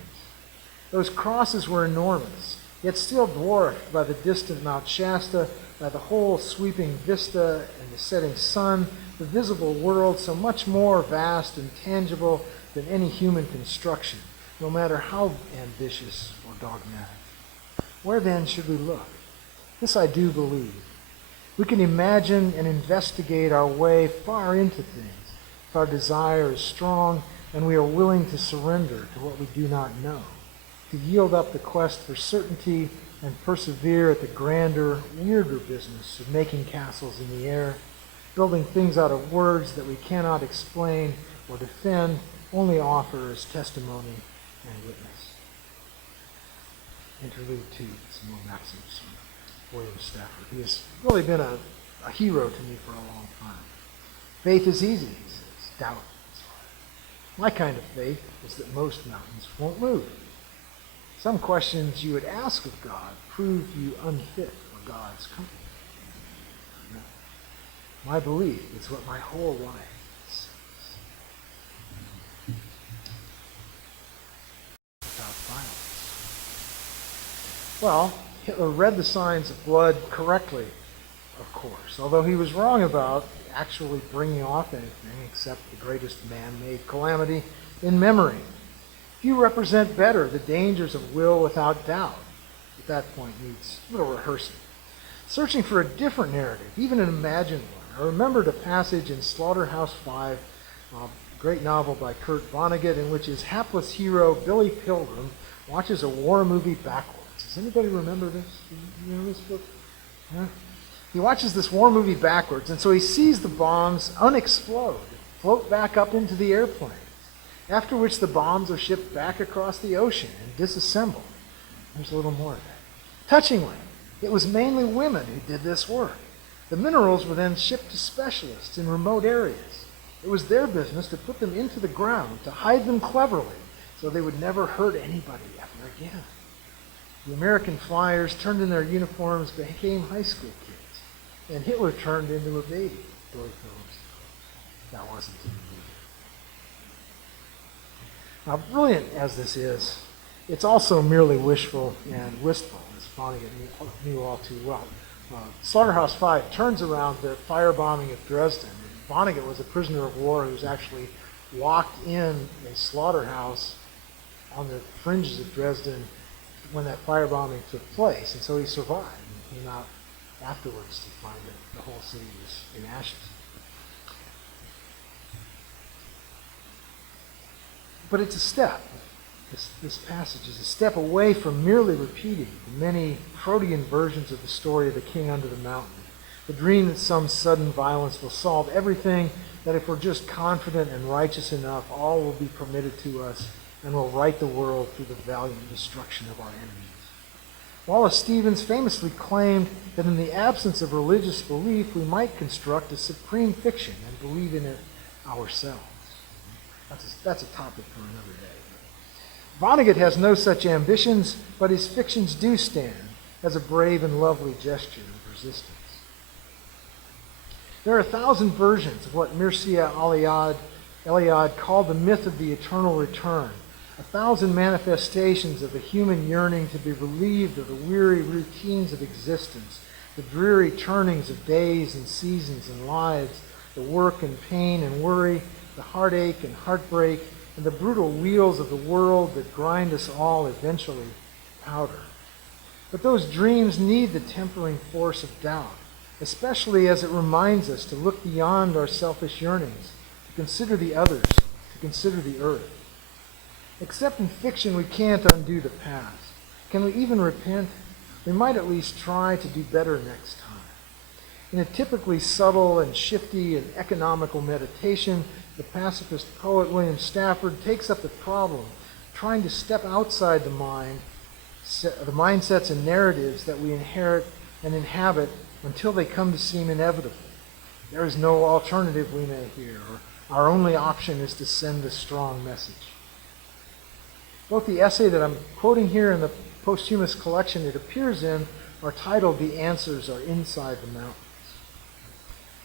Those crosses were enormous, yet still dwarfed by the distant Mount Shasta, by the whole sweeping vista and the setting sun, the visible world so much more vast and tangible than any human construction, no matter how ambitious or dogmatic. Where then should we look? This I do believe. We can imagine and investigate our way far into things if our desire is strong and we are willing to surrender to what we do not know, to yield up the quest for certainty and persevere at the grander, weirder business of making castles in the air, building things out of words that we cannot explain or defend, only offer as testimony and witness. Interlude 2, some more maxims from William Stafford. He has really been a hero to me for a long time. Faith is easy, he says. Doubt is hard. My kind of faith is that most mountains won't move. Some questions you would ask of God prove you unfit for God's company. No. My belief is what my whole life says. Without violence. Well, Hitler read the signs of blood correctly, of course, although he was wrong about actually bringing off anything except the greatest man-made calamity in memory. Few represent better the dangers of will without doubt. At that point needs a little rehearsing. Searching for a different narrative, even an imagined one. I remembered a passage in Slaughterhouse-Five, a great novel by Kurt Vonnegut, in which his hapless hero, Billy Pilgrim, watches a war movie backwards. Does anybody remember this? You know this book? Yeah? He watches this war movie backwards, and so he sees the bombs unexplode, float back up into the airplane, after which the bombs are shipped back across the ocean and disassembled. There's a little more of that. Touchingly, it was mainly women who did this work. The minerals were then shipped to specialists in remote areas. It was their business to put them into the ground, to hide them cleverly, so they would never hurt anybody ever again. The American flyers turned in their uniforms, became high school kids, and Hitler turned into a baby. Billy Phillips. That wasn't in the movie. Now, brilliant as this is, it's also merely wishful and wistful, as Vonnegut knew all too well. Slaughterhouse-Five turns around the firebombing of Dresden. Vonnegut was a prisoner of war who was actually locked in a slaughterhouse on the fringes of Dresden when that firebombing took place, and so he survived and came out afterwards to find that the whole city was in ashes. But it's a step. This passage is a step away from merely repeating the many protean versions of the story of the king under the mountain. The dream that some sudden violence will solve everything, that if we're just confident and righteous enough, all will be permitted to us and will right the world through the valiant destruction of our enemies. Wallace Stevens famously claimed that in the absence of religious belief, we might construct a supreme fiction and believe in it ourselves. That's a topic for another day. Vonnegut has no such ambitions, but his fictions do stand as a brave and lovely gesture of resistance. There are 1,000 versions of what Mircea Eliade called the myth of the eternal return, 1,000 manifestations of the human yearning to be relieved of the weary routines of existence, the dreary turnings of days and seasons and lives, the work and pain and worry, the heartache and heartbreak, and the brutal wheels of the world that grind us all eventually to powder. But those dreams need the tempering force of doubt, especially as it reminds us to look beyond our selfish yearnings, to consider the others, to consider the earth. Except in fiction, we can't undo the past. Can we even repent? We might at least try to do better next time. In a typically subtle and shifty and economical meditation, the pacifist poet William Stafford takes up the problem, trying to step outside the mindsets and narratives that we inherit and inhabit until they come to seem inevitable. There is no alternative, we may hear, or our only option is to send a strong message. Both the essay that I'm quoting here and the posthumous collection it appears in are titled "The Answers Are Inside the Mountains."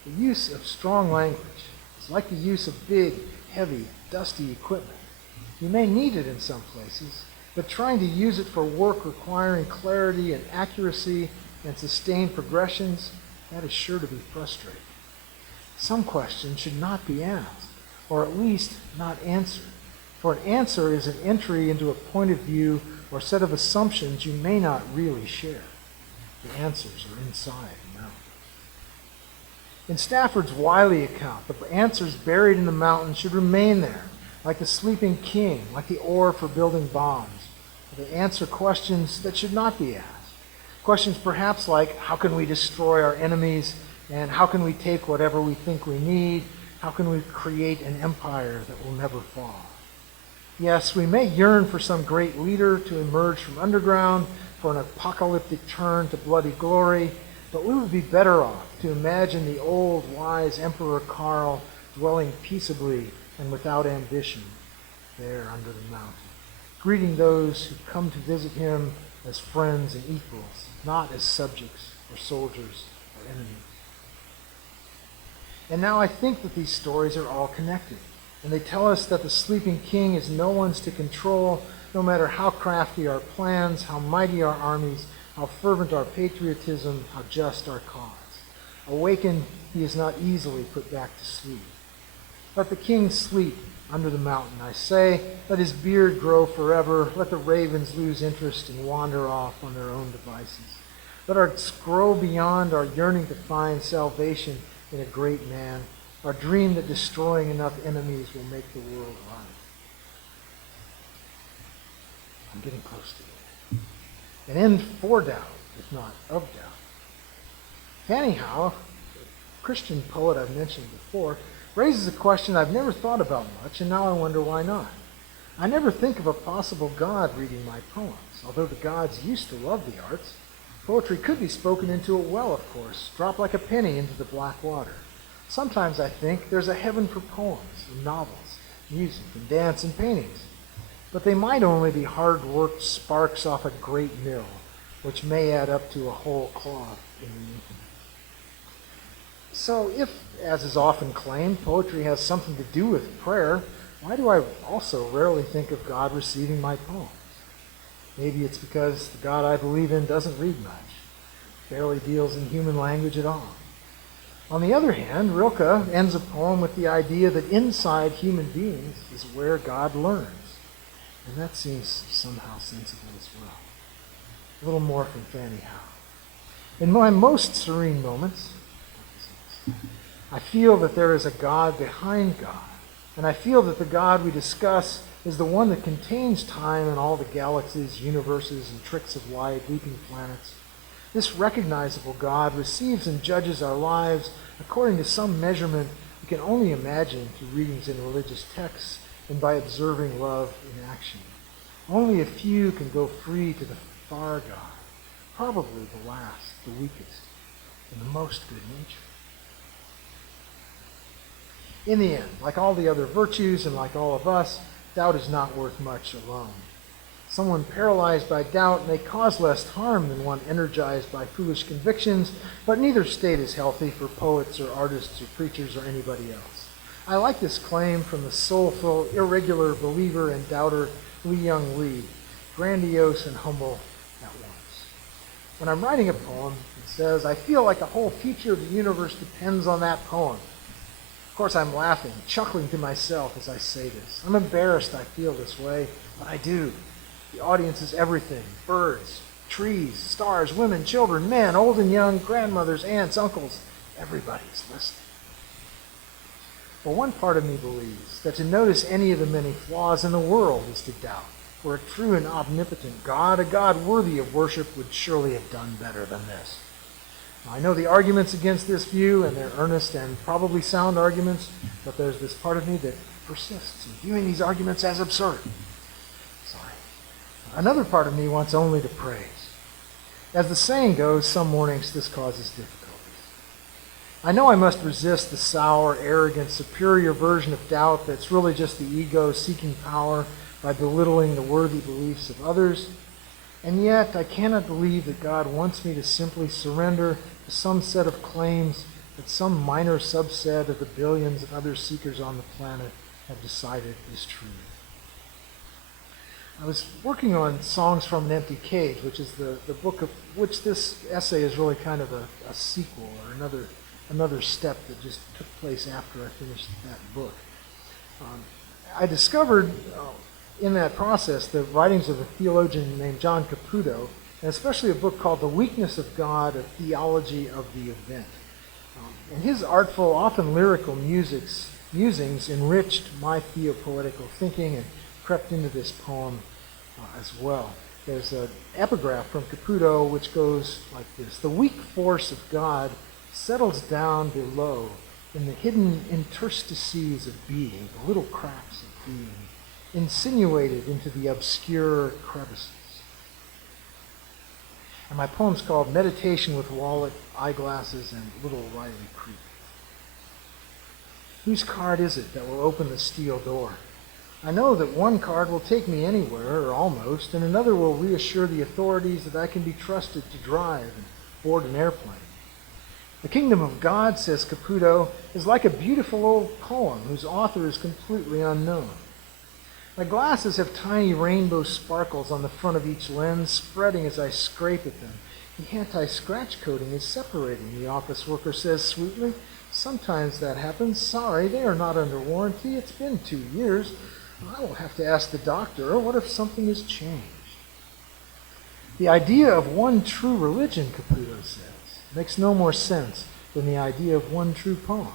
The use of strong language is like the use of big, heavy, dusty equipment. You may need it in some places, but trying to use it for work requiring clarity and accuracy and sustained progressions, that is sure to be frustrating. Some questions should not be asked, or at least not answered. For an answer is an entry into a point of view or set of assumptions you may not really share. The answers are inside the mountain. In Stafford's wily account, the answers buried in the mountain should remain there, like the sleeping king, like the ore for building bombs. They answer questions that should not be asked. Questions perhaps like, how can we destroy our enemies? And how can we take whatever we think we need? How can we create an empire that will never fall? Yes, we may yearn for some great leader to emerge from underground, for an apocalyptic turn to bloody glory, but we would be better off to imagine the old, wise Emperor Karl dwelling peaceably and without ambition there under the mountain, greeting those who come to visit him as friends and equals, not as subjects or soldiers or enemies. And now I think that these stories are all connected. And they tell us that the sleeping king is no one's to control, no matter how crafty our plans, how mighty our armies, how fervent our patriotism, how just our cause. Awakened, he is not easily put back to sleep. Let the king sleep under the mountain, I say. Let his beard grow forever. Let the ravens lose interest and wander off on their own devices. Let us grow beyond our yearning to find salvation in a great man, our dream that destroying enough enemies will make the world right. I'm getting close to it. An end for doubt, if not of doubt. Fanny Howe, a Christian poet I've mentioned before, raises a question I've never thought about much, and now I wonder why not. I never think of a possible God reading my poems. Although the gods used to love the arts, poetry could be spoken into it well, of course, drop like a penny into the black water. Sometimes I think there's a heaven for poems and novels, music and dance and paintings. But they might only be hard-worked sparks off a great mill, which may add up to a whole cloth in the making. So if, as is often claimed, poetry has something to do with prayer, why do I also rarely think of God receiving my poems? Maybe it's because the God I believe in doesn't read much, barely deals in human language at all. On the other hand, Rilke ends a poem with the idea that inside human beings is where God learns. And that seems somehow sensible as well. A little more from Fanny Howe. In my most serene moments, I feel that there is a God behind God. And I feel that the God we discuss is the one that contains time and all the galaxies, universes, and tricks of light, leaping planets. This recognizable God receives and judges our lives according to some measurement we can only imagine through readings in religious texts and by observing love in action. Only a few can go free to the far God, probably the last, the weakest, and the most good-natured. In the end, like all the other virtues and like all of us, doubt is not worth much alone. Someone paralyzed by doubt may cause less harm than one energized by foolish convictions, but neither state is healthy for poets or artists or preachers or anybody else. I like this claim from the soulful, irregular believer and doubter Lee Young Lee, grandiose and humble at once. When I'm writing a poem, it says, I feel like the whole future of the universe depends on that poem. course, I'm laughing, chuckling to myself as I say this. I'm embarrassed I feel this way, but I do. The audience is everything. Birds, trees, stars, women, children, men, old and young, grandmothers, aunts, uncles. Everybody's listening. Well, one part of me believes that to notice any of the many flaws in the world is to doubt, for a true and omnipotent God, a God worthy of worship, would surely have done better than this. Now, I know the arguments against this view, and they're earnest and probably sound arguments, but there's this part of me that persists in viewing these arguments as absurd. Sorry. Another part of me wants only to praise. As the saying goes, some mornings this causes difficulties. I know I must resist the sour, arrogant, superior version of doubt that's really just the ego seeking power by belittling the worthy beliefs of others. And yet, I cannot believe that God wants me to simply surrender to some set of claims that some minor subset of the billions of other seekers on the planet have decided is true. I was working on Songs from an Empty Cage, which is the book of which this essay is really kind of a sequel or another step that just took place after I finished that book. I discovered in that process the writings of a theologian named John Caputo, and especially a book called The Weakness of God, A Theology of the Event. And his artful, often lyrical musings enriched my theopoetical thinking and crept into this poem as well. There's an epigraph from Caputo which goes like this: "The weak force of God settles down below in the hidden interstices of being, the little cracks of being, insinuated into the obscure crevices." And my poem's called Meditation with Wallet, Eyeglasses, and Little Riley Creek. Whose card is it that will open the steel door? I know that one card will take me anywhere, or almost, and another will reassure the authorities that I can be trusted to drive and board an airplane. The kingdom of God, says Caputo, is like a beautiful old poem whose author is completely unknown. My glasses have tiny rainbow sparkles on the front of each lens, spreading as I scrape at them. The anti-scratch coating is separating, the office worker says sweetly. Sometimes that happens. Sorry, they are not under warranty. It's been 2 years. I will have to ask the doctor, what if something has changed? The idea of one true religion, Caputo says, makes no more sense than the idea of one true poem.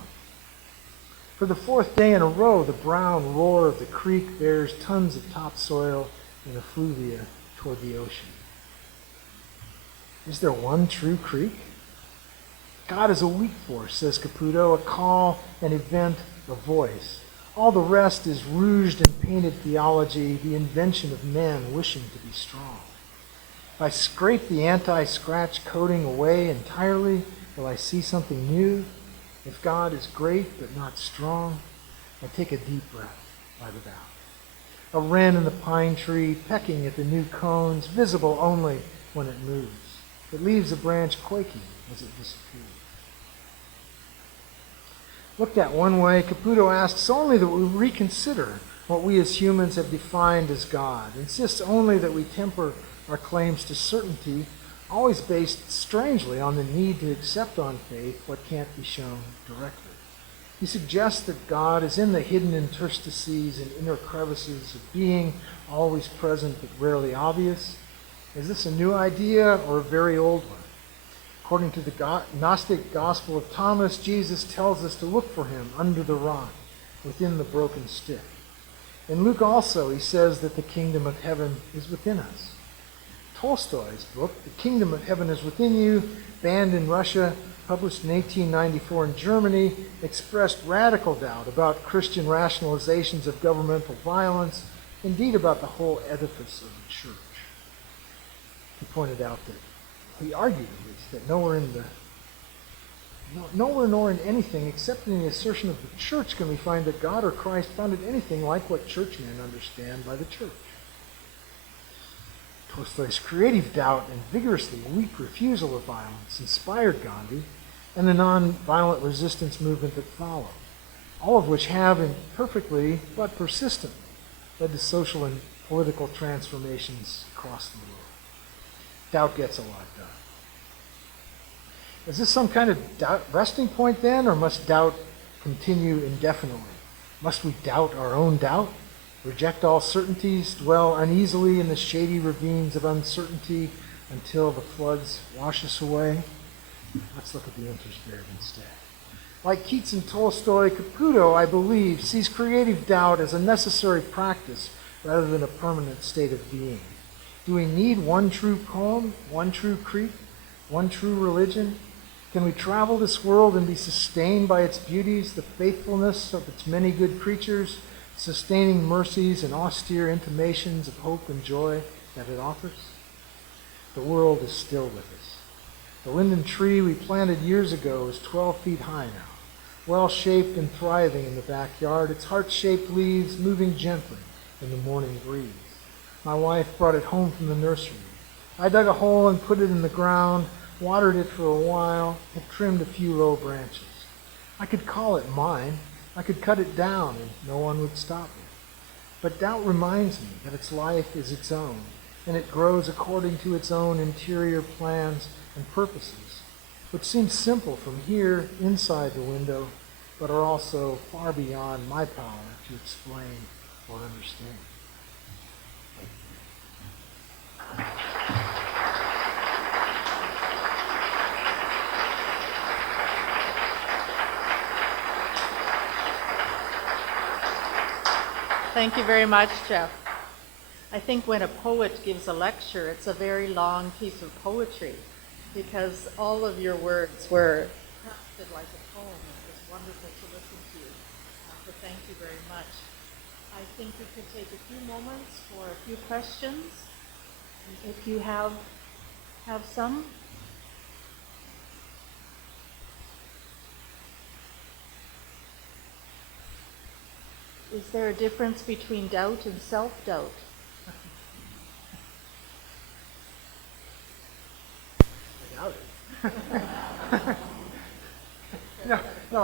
For the 4th day in a row, the brown roar of the creek bears tons of topsoil and effluvia toward the ocean. Is there one true creek? God is a weak force, says Caputo, a call, an event, a voice. All the rest is rouged and painted theology, the invention of men wishing to be strong. If I scrape the anti-scratch coating away entirely, will I see something new? If God is great but not strong, I take a deep breath by the bough. A wren in the pine tree pecking at the new cones, visible only when it moves. It leaves a branch quaking as it disappears. Looked at one way, Caputo asks only that we reconsider what we as humans have defined as God, insists only that we temper our claims to certainty, always based strangely on the need to accept on faith what can't be shown directly. He suggests that God is in the hidden interstices and inner crevices of being, always present but rarely obvious. Is this a new idea or a very old one? According to the Gnostic Gospel of Thomas, Jesus tells us to look for him under the rock, within the broken stick. In Luke also, he says that the kingdom of heaven is within us. Tolstoy's book, The Kingdom of Heaven is Within You, banned in Russia, published in 1894 in Germany, expressed radical doubt about Christian rationalizations of governmental violence, indeed about the whole edifice of the church. He pointed out that, he argued at least, that nowhere nor in anything except in the assertion of the church can we find that God or Christ founded anything like what churchmen understand by the church. Tolstoy's creative doubt and vigorously weak refusal of violence inspired Gandhi and the non-violent resistance movement that followed, all of which have imperfectly but persistently led to social and political transformations across the world. Doubt gets a lot done. Is this some kind of resting point then, or must doubt continue indefinitely? Must we doubt our own doubt? Reject all certainties, dwell uneasily in the shady ravines of uncertainty until the floods wash us away? Let's look at the interspirit instead. Like Keats and Tolstoy, Caputo, I believe, sees creative doubt as a necessary practice rather than a permanent state of being. Do we need one true poem, one true creed, one true religion? Can we travel this world and be sustained by its beauties, the faithfulness of its many good creatures, sustaining mercies and austere intimations of hope and joy that it offers? The world is still with us. The linden tree we planted years ago is 12 feet high now, well-shaped and thriving in the backyard, its heart-shaped leaves moving gently in the morning breeze. My wife brought it home from the nursery. I dug a hole and put it in the ground, watered it for a while, and trimmed a few low branches. I could call it mine. I could cut it down and no one would stop me. But doubt reminds me that its life is its own, and it grows according to its own interior plans and purposes, which seem simple from here inside the window, but are also far beyond my power to explain or understand. Thank you very much, Jeff. I think when a poet gives a lecture, it's a very long piece of poetry because all of your words were crafted like a poem. It was wonderful to listen to you. So thank you very much. I think we could take a few moments for a few questions. If you have some. Is there a difference between doubt and self-doubt? I doubt it. No,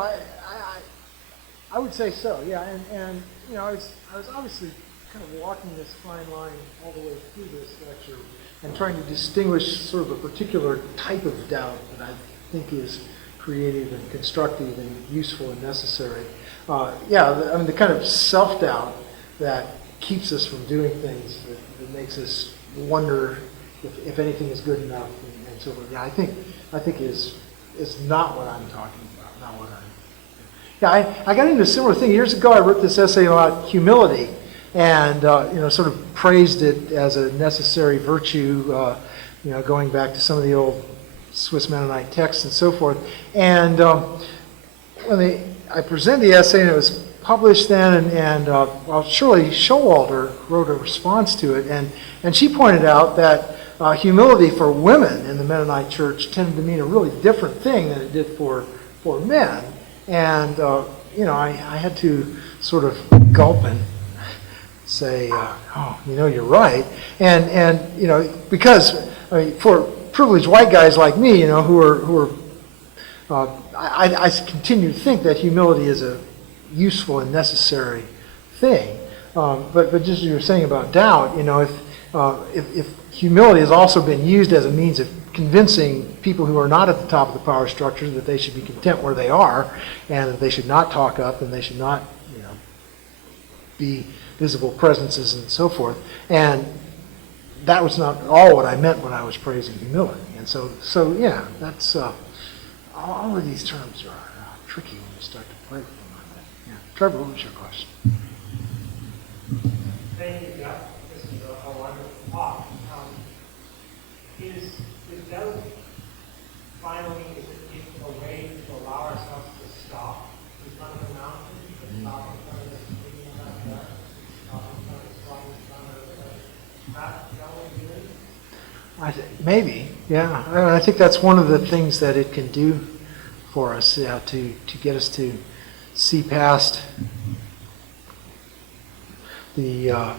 I would say so, yeah. And you know, I was obviously kind of walking this fine line all the way through this lecture and trying to distinguish sort of a particular type of doubt that I think is creative and constructive and useful and necessary. I mean, the kind of self-doubt that keeps us from doing things, that makes us wonder if anything is good enough and so forth. Yeah, I think is not what I'm talking about, not what I'm... Yeah, I got into a similar thing. Years ago, I wrote this essay about humility and, sort of praised it as a necessary virtue, going back to some of the old Swiss Mennonite texts and so forth. And when I presented the essay and it was published then, and Shirley Showalter wrote a response to it, and she pointed out that humility for women in the Mennonite church tended to mean a really different thing than it did for men. And, I had to sort of gulp and say, you're right. And because, for privileged white guys like me, who are I continue to think that humility is a useful and necessary thing. But just as you were saying about doubt, if humility has also been used as a means of convincing people who are not at the top of the power structure that they should be content where they are, and that they should not talk up, and they should not, be visible presences and so forth. And that was not all what I meant when I was praising humility. And so yeah, that's all of these terms are tricky when you start to play with them like that. Yeah. Trevor, what was your question? Thank you, Jeff. This is a wonderful talk. Is doubt finally is a way to allow ourselves to stop in front of the mountain, to stop in front of this thinking about that, stop in front of the sun, in front of the that what we do? Maybe, yeah. I think that's one of the things that it can do for us, to get us to see past the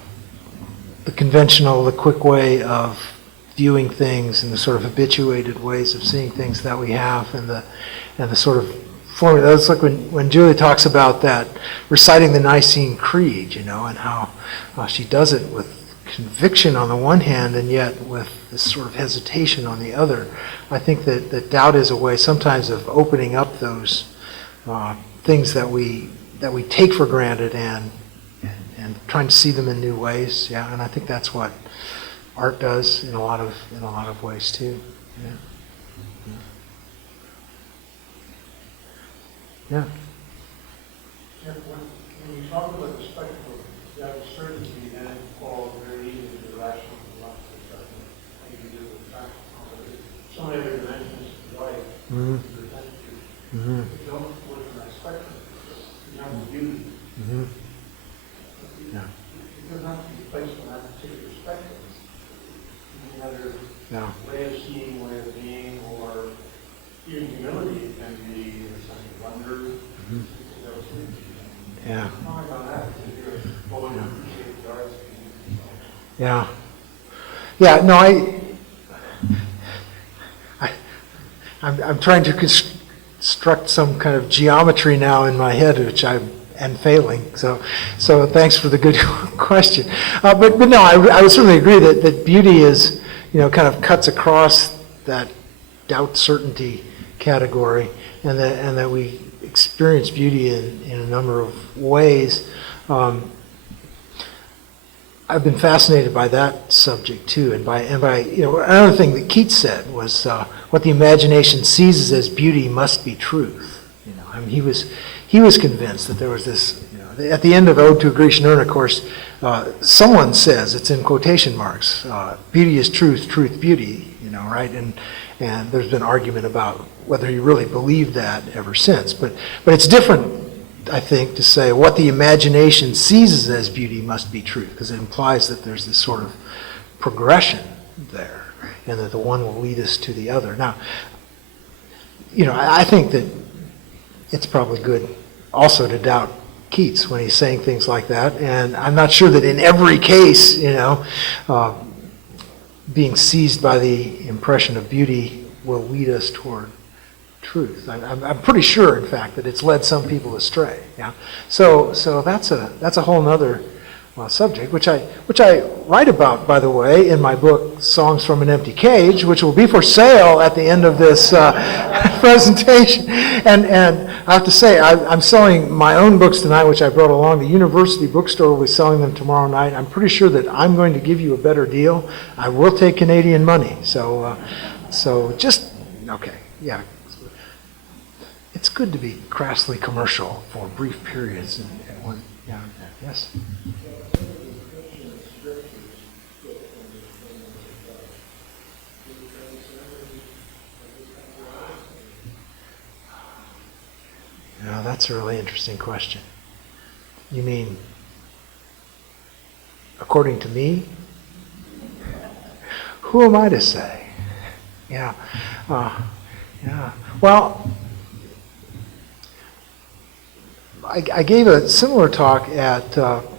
conventional, the quick way of viewing things and the sort of habituated ways of seeing things that we have, and the sort of formula. It's like when Julia talks about that reciting the Nicene Creed, and how she does it with conviction on the one hand and yet with this sort of hesitation on the other. I think that doubt is a way sometimes of opening up those things that we take for granted and trying to see them in new ways. Yeah, and I think that's what art does in a lot of ways too. Yeah. Yeah. Yeah, when you talk about the spectrum, that certainty then falls very easily into the rational philosophy spectrum. And you do the practical. So many other dimensions to life. Mm-hmm. Mm-hmm. If you don't work on that spectrum, you have to beauty. Mm-hmm. Yeah. It doesn't have to be placed on that particular spectrum. Another Yeah. way of seeing, way of being, or even humility can be a sense of wonder. Mm-hmm. Yeah. Comment on that, because you're going to appreciate the arts. Yeah. Yeah. No, I'm trying to construct some kind of geometry now in my head, which I am failing. So thanks for the good question. But no, I would certainly agree that beauty is, kind of cuts across that doubt certainty category, and that we experience beauty in a number of ways. I've been fascinated by that subject too, and by another thing that Keats said was what the imagination seizes as beauty must be truth. I mean, he was convinced that there was this. At the end of Ode to a Grecian Urn, of course, someone says, it's in quotation marks, beauty is truth, truth beauty. Right? And there's been argument about whether he really believed that ever since. But it's different, I think, to say what the imagination seizes as beauty must be truth, because it implies that there's this sort of progression there, and that the one will lead us to the other. Now, I think that it's probably good also to doubt Keats when he's saying things like that, and I'm not sure that in every case, being seized by the impression of beauty will lead us toward truth. I'm pretty sure, in fact, that it's led some people astray. Yeah. So that's a whole other subject, which I write about, by the way, in my book Songs from an Empty Cage, which will be for sale at the end of this presentation. And I have to say, I'm selling my own books tonight, which I brought along. The university bookstore will be selling them tomorrow night. I'm pretty sure that I'm going to give you a better deal. I will take Canadian money. So just, okay, yeah. It's good to be crassly commercial for brief periods. Yeah, yes. Now, that's a really interesting question. You mean, according to me? Who am I to say? Yeah. Yeah. Well, I gave a similar talk at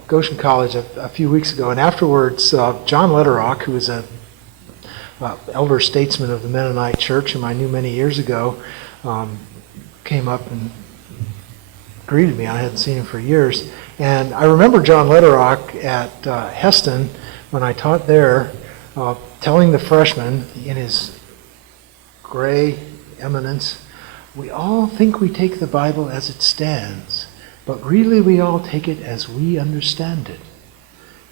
Goshen College a few weeks ago, and afterwards, John Letterock, who was a elder statesman of the Mennonite Church, whom I knew many years ago, came up and greeted me. I hadn't seen him for years. And I remember John Letterock at Heston, when I taught there, telling the freshmen in his gray eminence, we all think we take the Bible as it stands, but really we all take it as we understand it.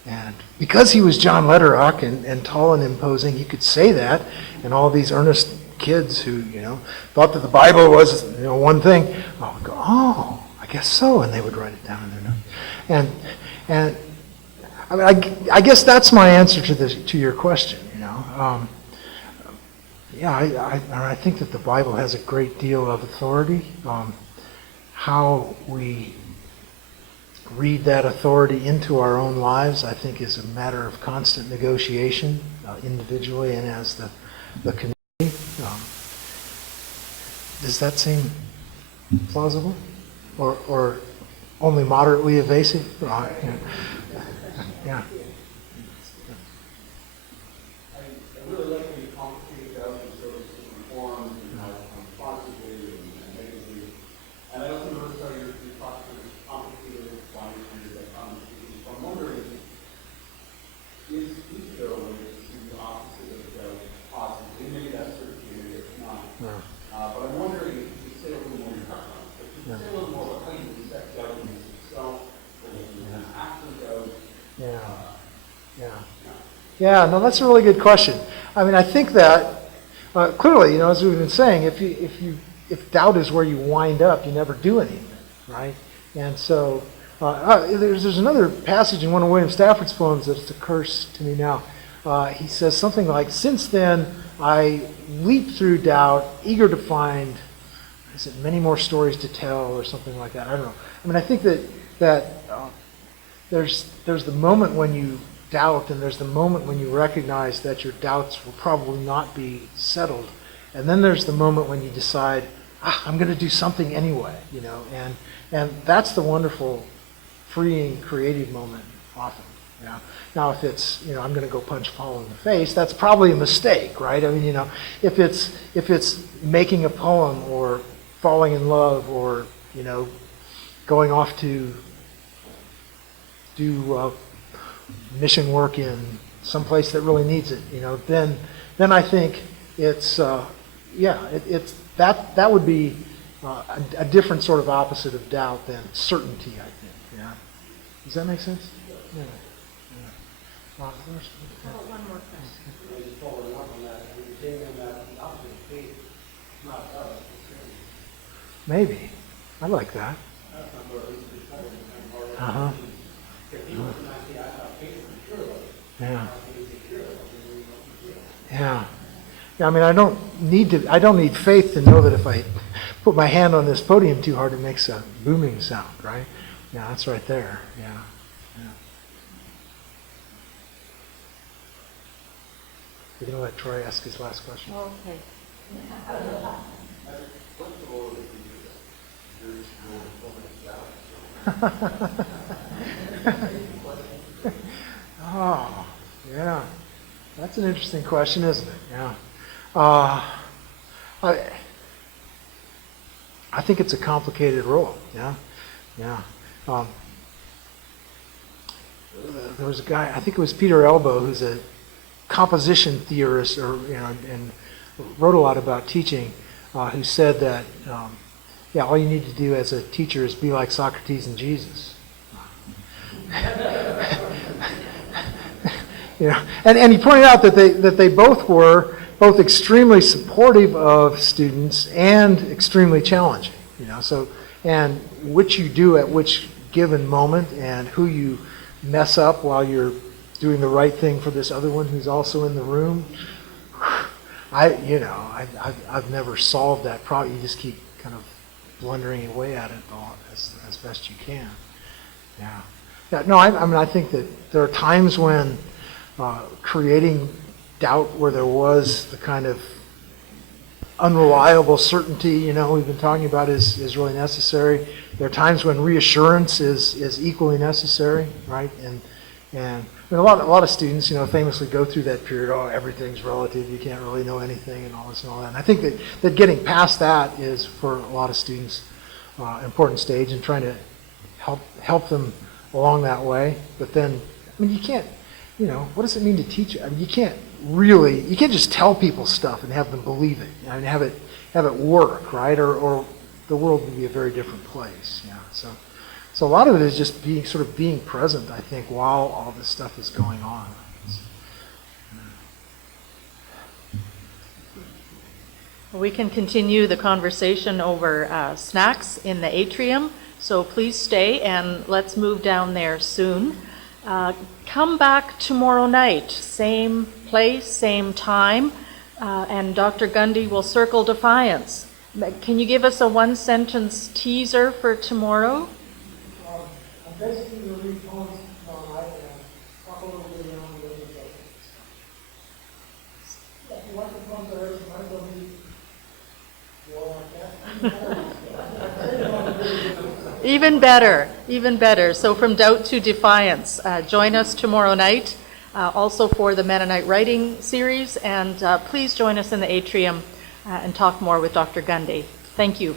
And because he was John Letterock and tall and imposing, he could say that, and all these earnest kids who, thought that the Bible was, one thing, would go, oh, I guess so, and they would write it down in their notes. And I mean, I guess that's my answer to your question. I think that the Bible has a great deal of authority. How we read that authority into our own lives, I think, is a matter of constant negotiation, individually and as the community. Does that seem plausible, or only moderately evasive? Yeah. I really like when you complicate out and sort of reform responsibly and negatively. And I also noticed how your talk sort of complicated it by that conversation. So I'm wondering, is there a way to see the opposite of doubt possibly? Maybe that's certainly, maybe it's not. Yeah. But I'm wondering if you could say a little more, say a little more about Yeah. Yeah, no, that's a really good question. I mean, I think that clearly, as we've been saying, if doubt is where you wind up, you never do anything, right? And so there's another passage in one of William Stafford's poems that occurs to me now. He says something like, "Since then I leap through doubt, eager to find, is it many more stories to tell," or something like that. I don't know. I mean, I think that there's the moment when you doubt, and there's the moment when you recognize that your doubts will probably not be settled, and then there's the moment when you decide, I'm going to do something anyway, and that's the wonderful, freeing, creative moment often. Now, if it's, I'm going to go punch Paul in the face, that's probably a mistake, right? I mean, if it's making a poem or falling in love or, going off to do mission work in some place that really needs it, then I think it's, it's that would be a different sort of opposite of doubt than certainty, I think. Yeah. Does that make sense? Yeah. One more question. Just following up on that, when you're saying that the opposite of faith is not doubt, it's faith. Maybe. I like that. That's not where it's started. Uh-huh. If people can say, I have faith for sure, Yeah. yeah. Yeah. Yeah, I mean, I don't need faith to know that if I put my hand on this podium too hard, it makes a booming sound, right? Yeah, that's right there. Yeah. We're going to let Troy ask his last question. Okay. Oh, yeah. That's an interesting question, isn't it? Yeah. I think it's a complicated role. Yeah. Yeah. There was a guy, I think it was Peter Elbow, who's a composition theorist, and wrote a lot about teaching, who said that, all you need to do as a teacher is be like Socrates and Jesus. And he pointed out that they both were extremely supportive of students and extremely challenging. So, and which you do at which given moment, and who you mess up while you're doing the right thing for this other one who's also in the room. I've never solved that problem. You just keep kind of blundering away at it as best you can. Yeah. Yeah. No, I think that there are times when creating doubt where there was the kind of unreliable certainty, we've been talking about is really necessary. There are times when reassurance is equally necessary, right? And I mean, a lot of students, famously go through that period. Oh, everything's relative. You can't really know anything, and all this and all that. And I think that getting past that is for a lot of students an important stage, and trying to help them along that way. But then, I mean, you can't. What does it mean to teach? I mean, you can't just tell people stuff and have them believe it. I mean, have it work, right? Or the world would be a very different place. Yeah. So a lot of it is just being present, I think, while all this stuff is going on. We can continue the conversation over snacks in the atrium, so please stay and let's move down there soon. Come back tomorrow night, same place, same time, and Dr. Gundy will circle defiance. Can you give us a one-sentence teaser for tomorrow? I'm basically going to read poems tomorrow night and talk a little bit around the organization. If you want the poems I read tonight, they'll be Even better. So from doubt to defiance. Join us tomorrow night, also for the Mennonite Writing Series, and please join us in the atrium and talk more with Dr. Gundy. Thank you.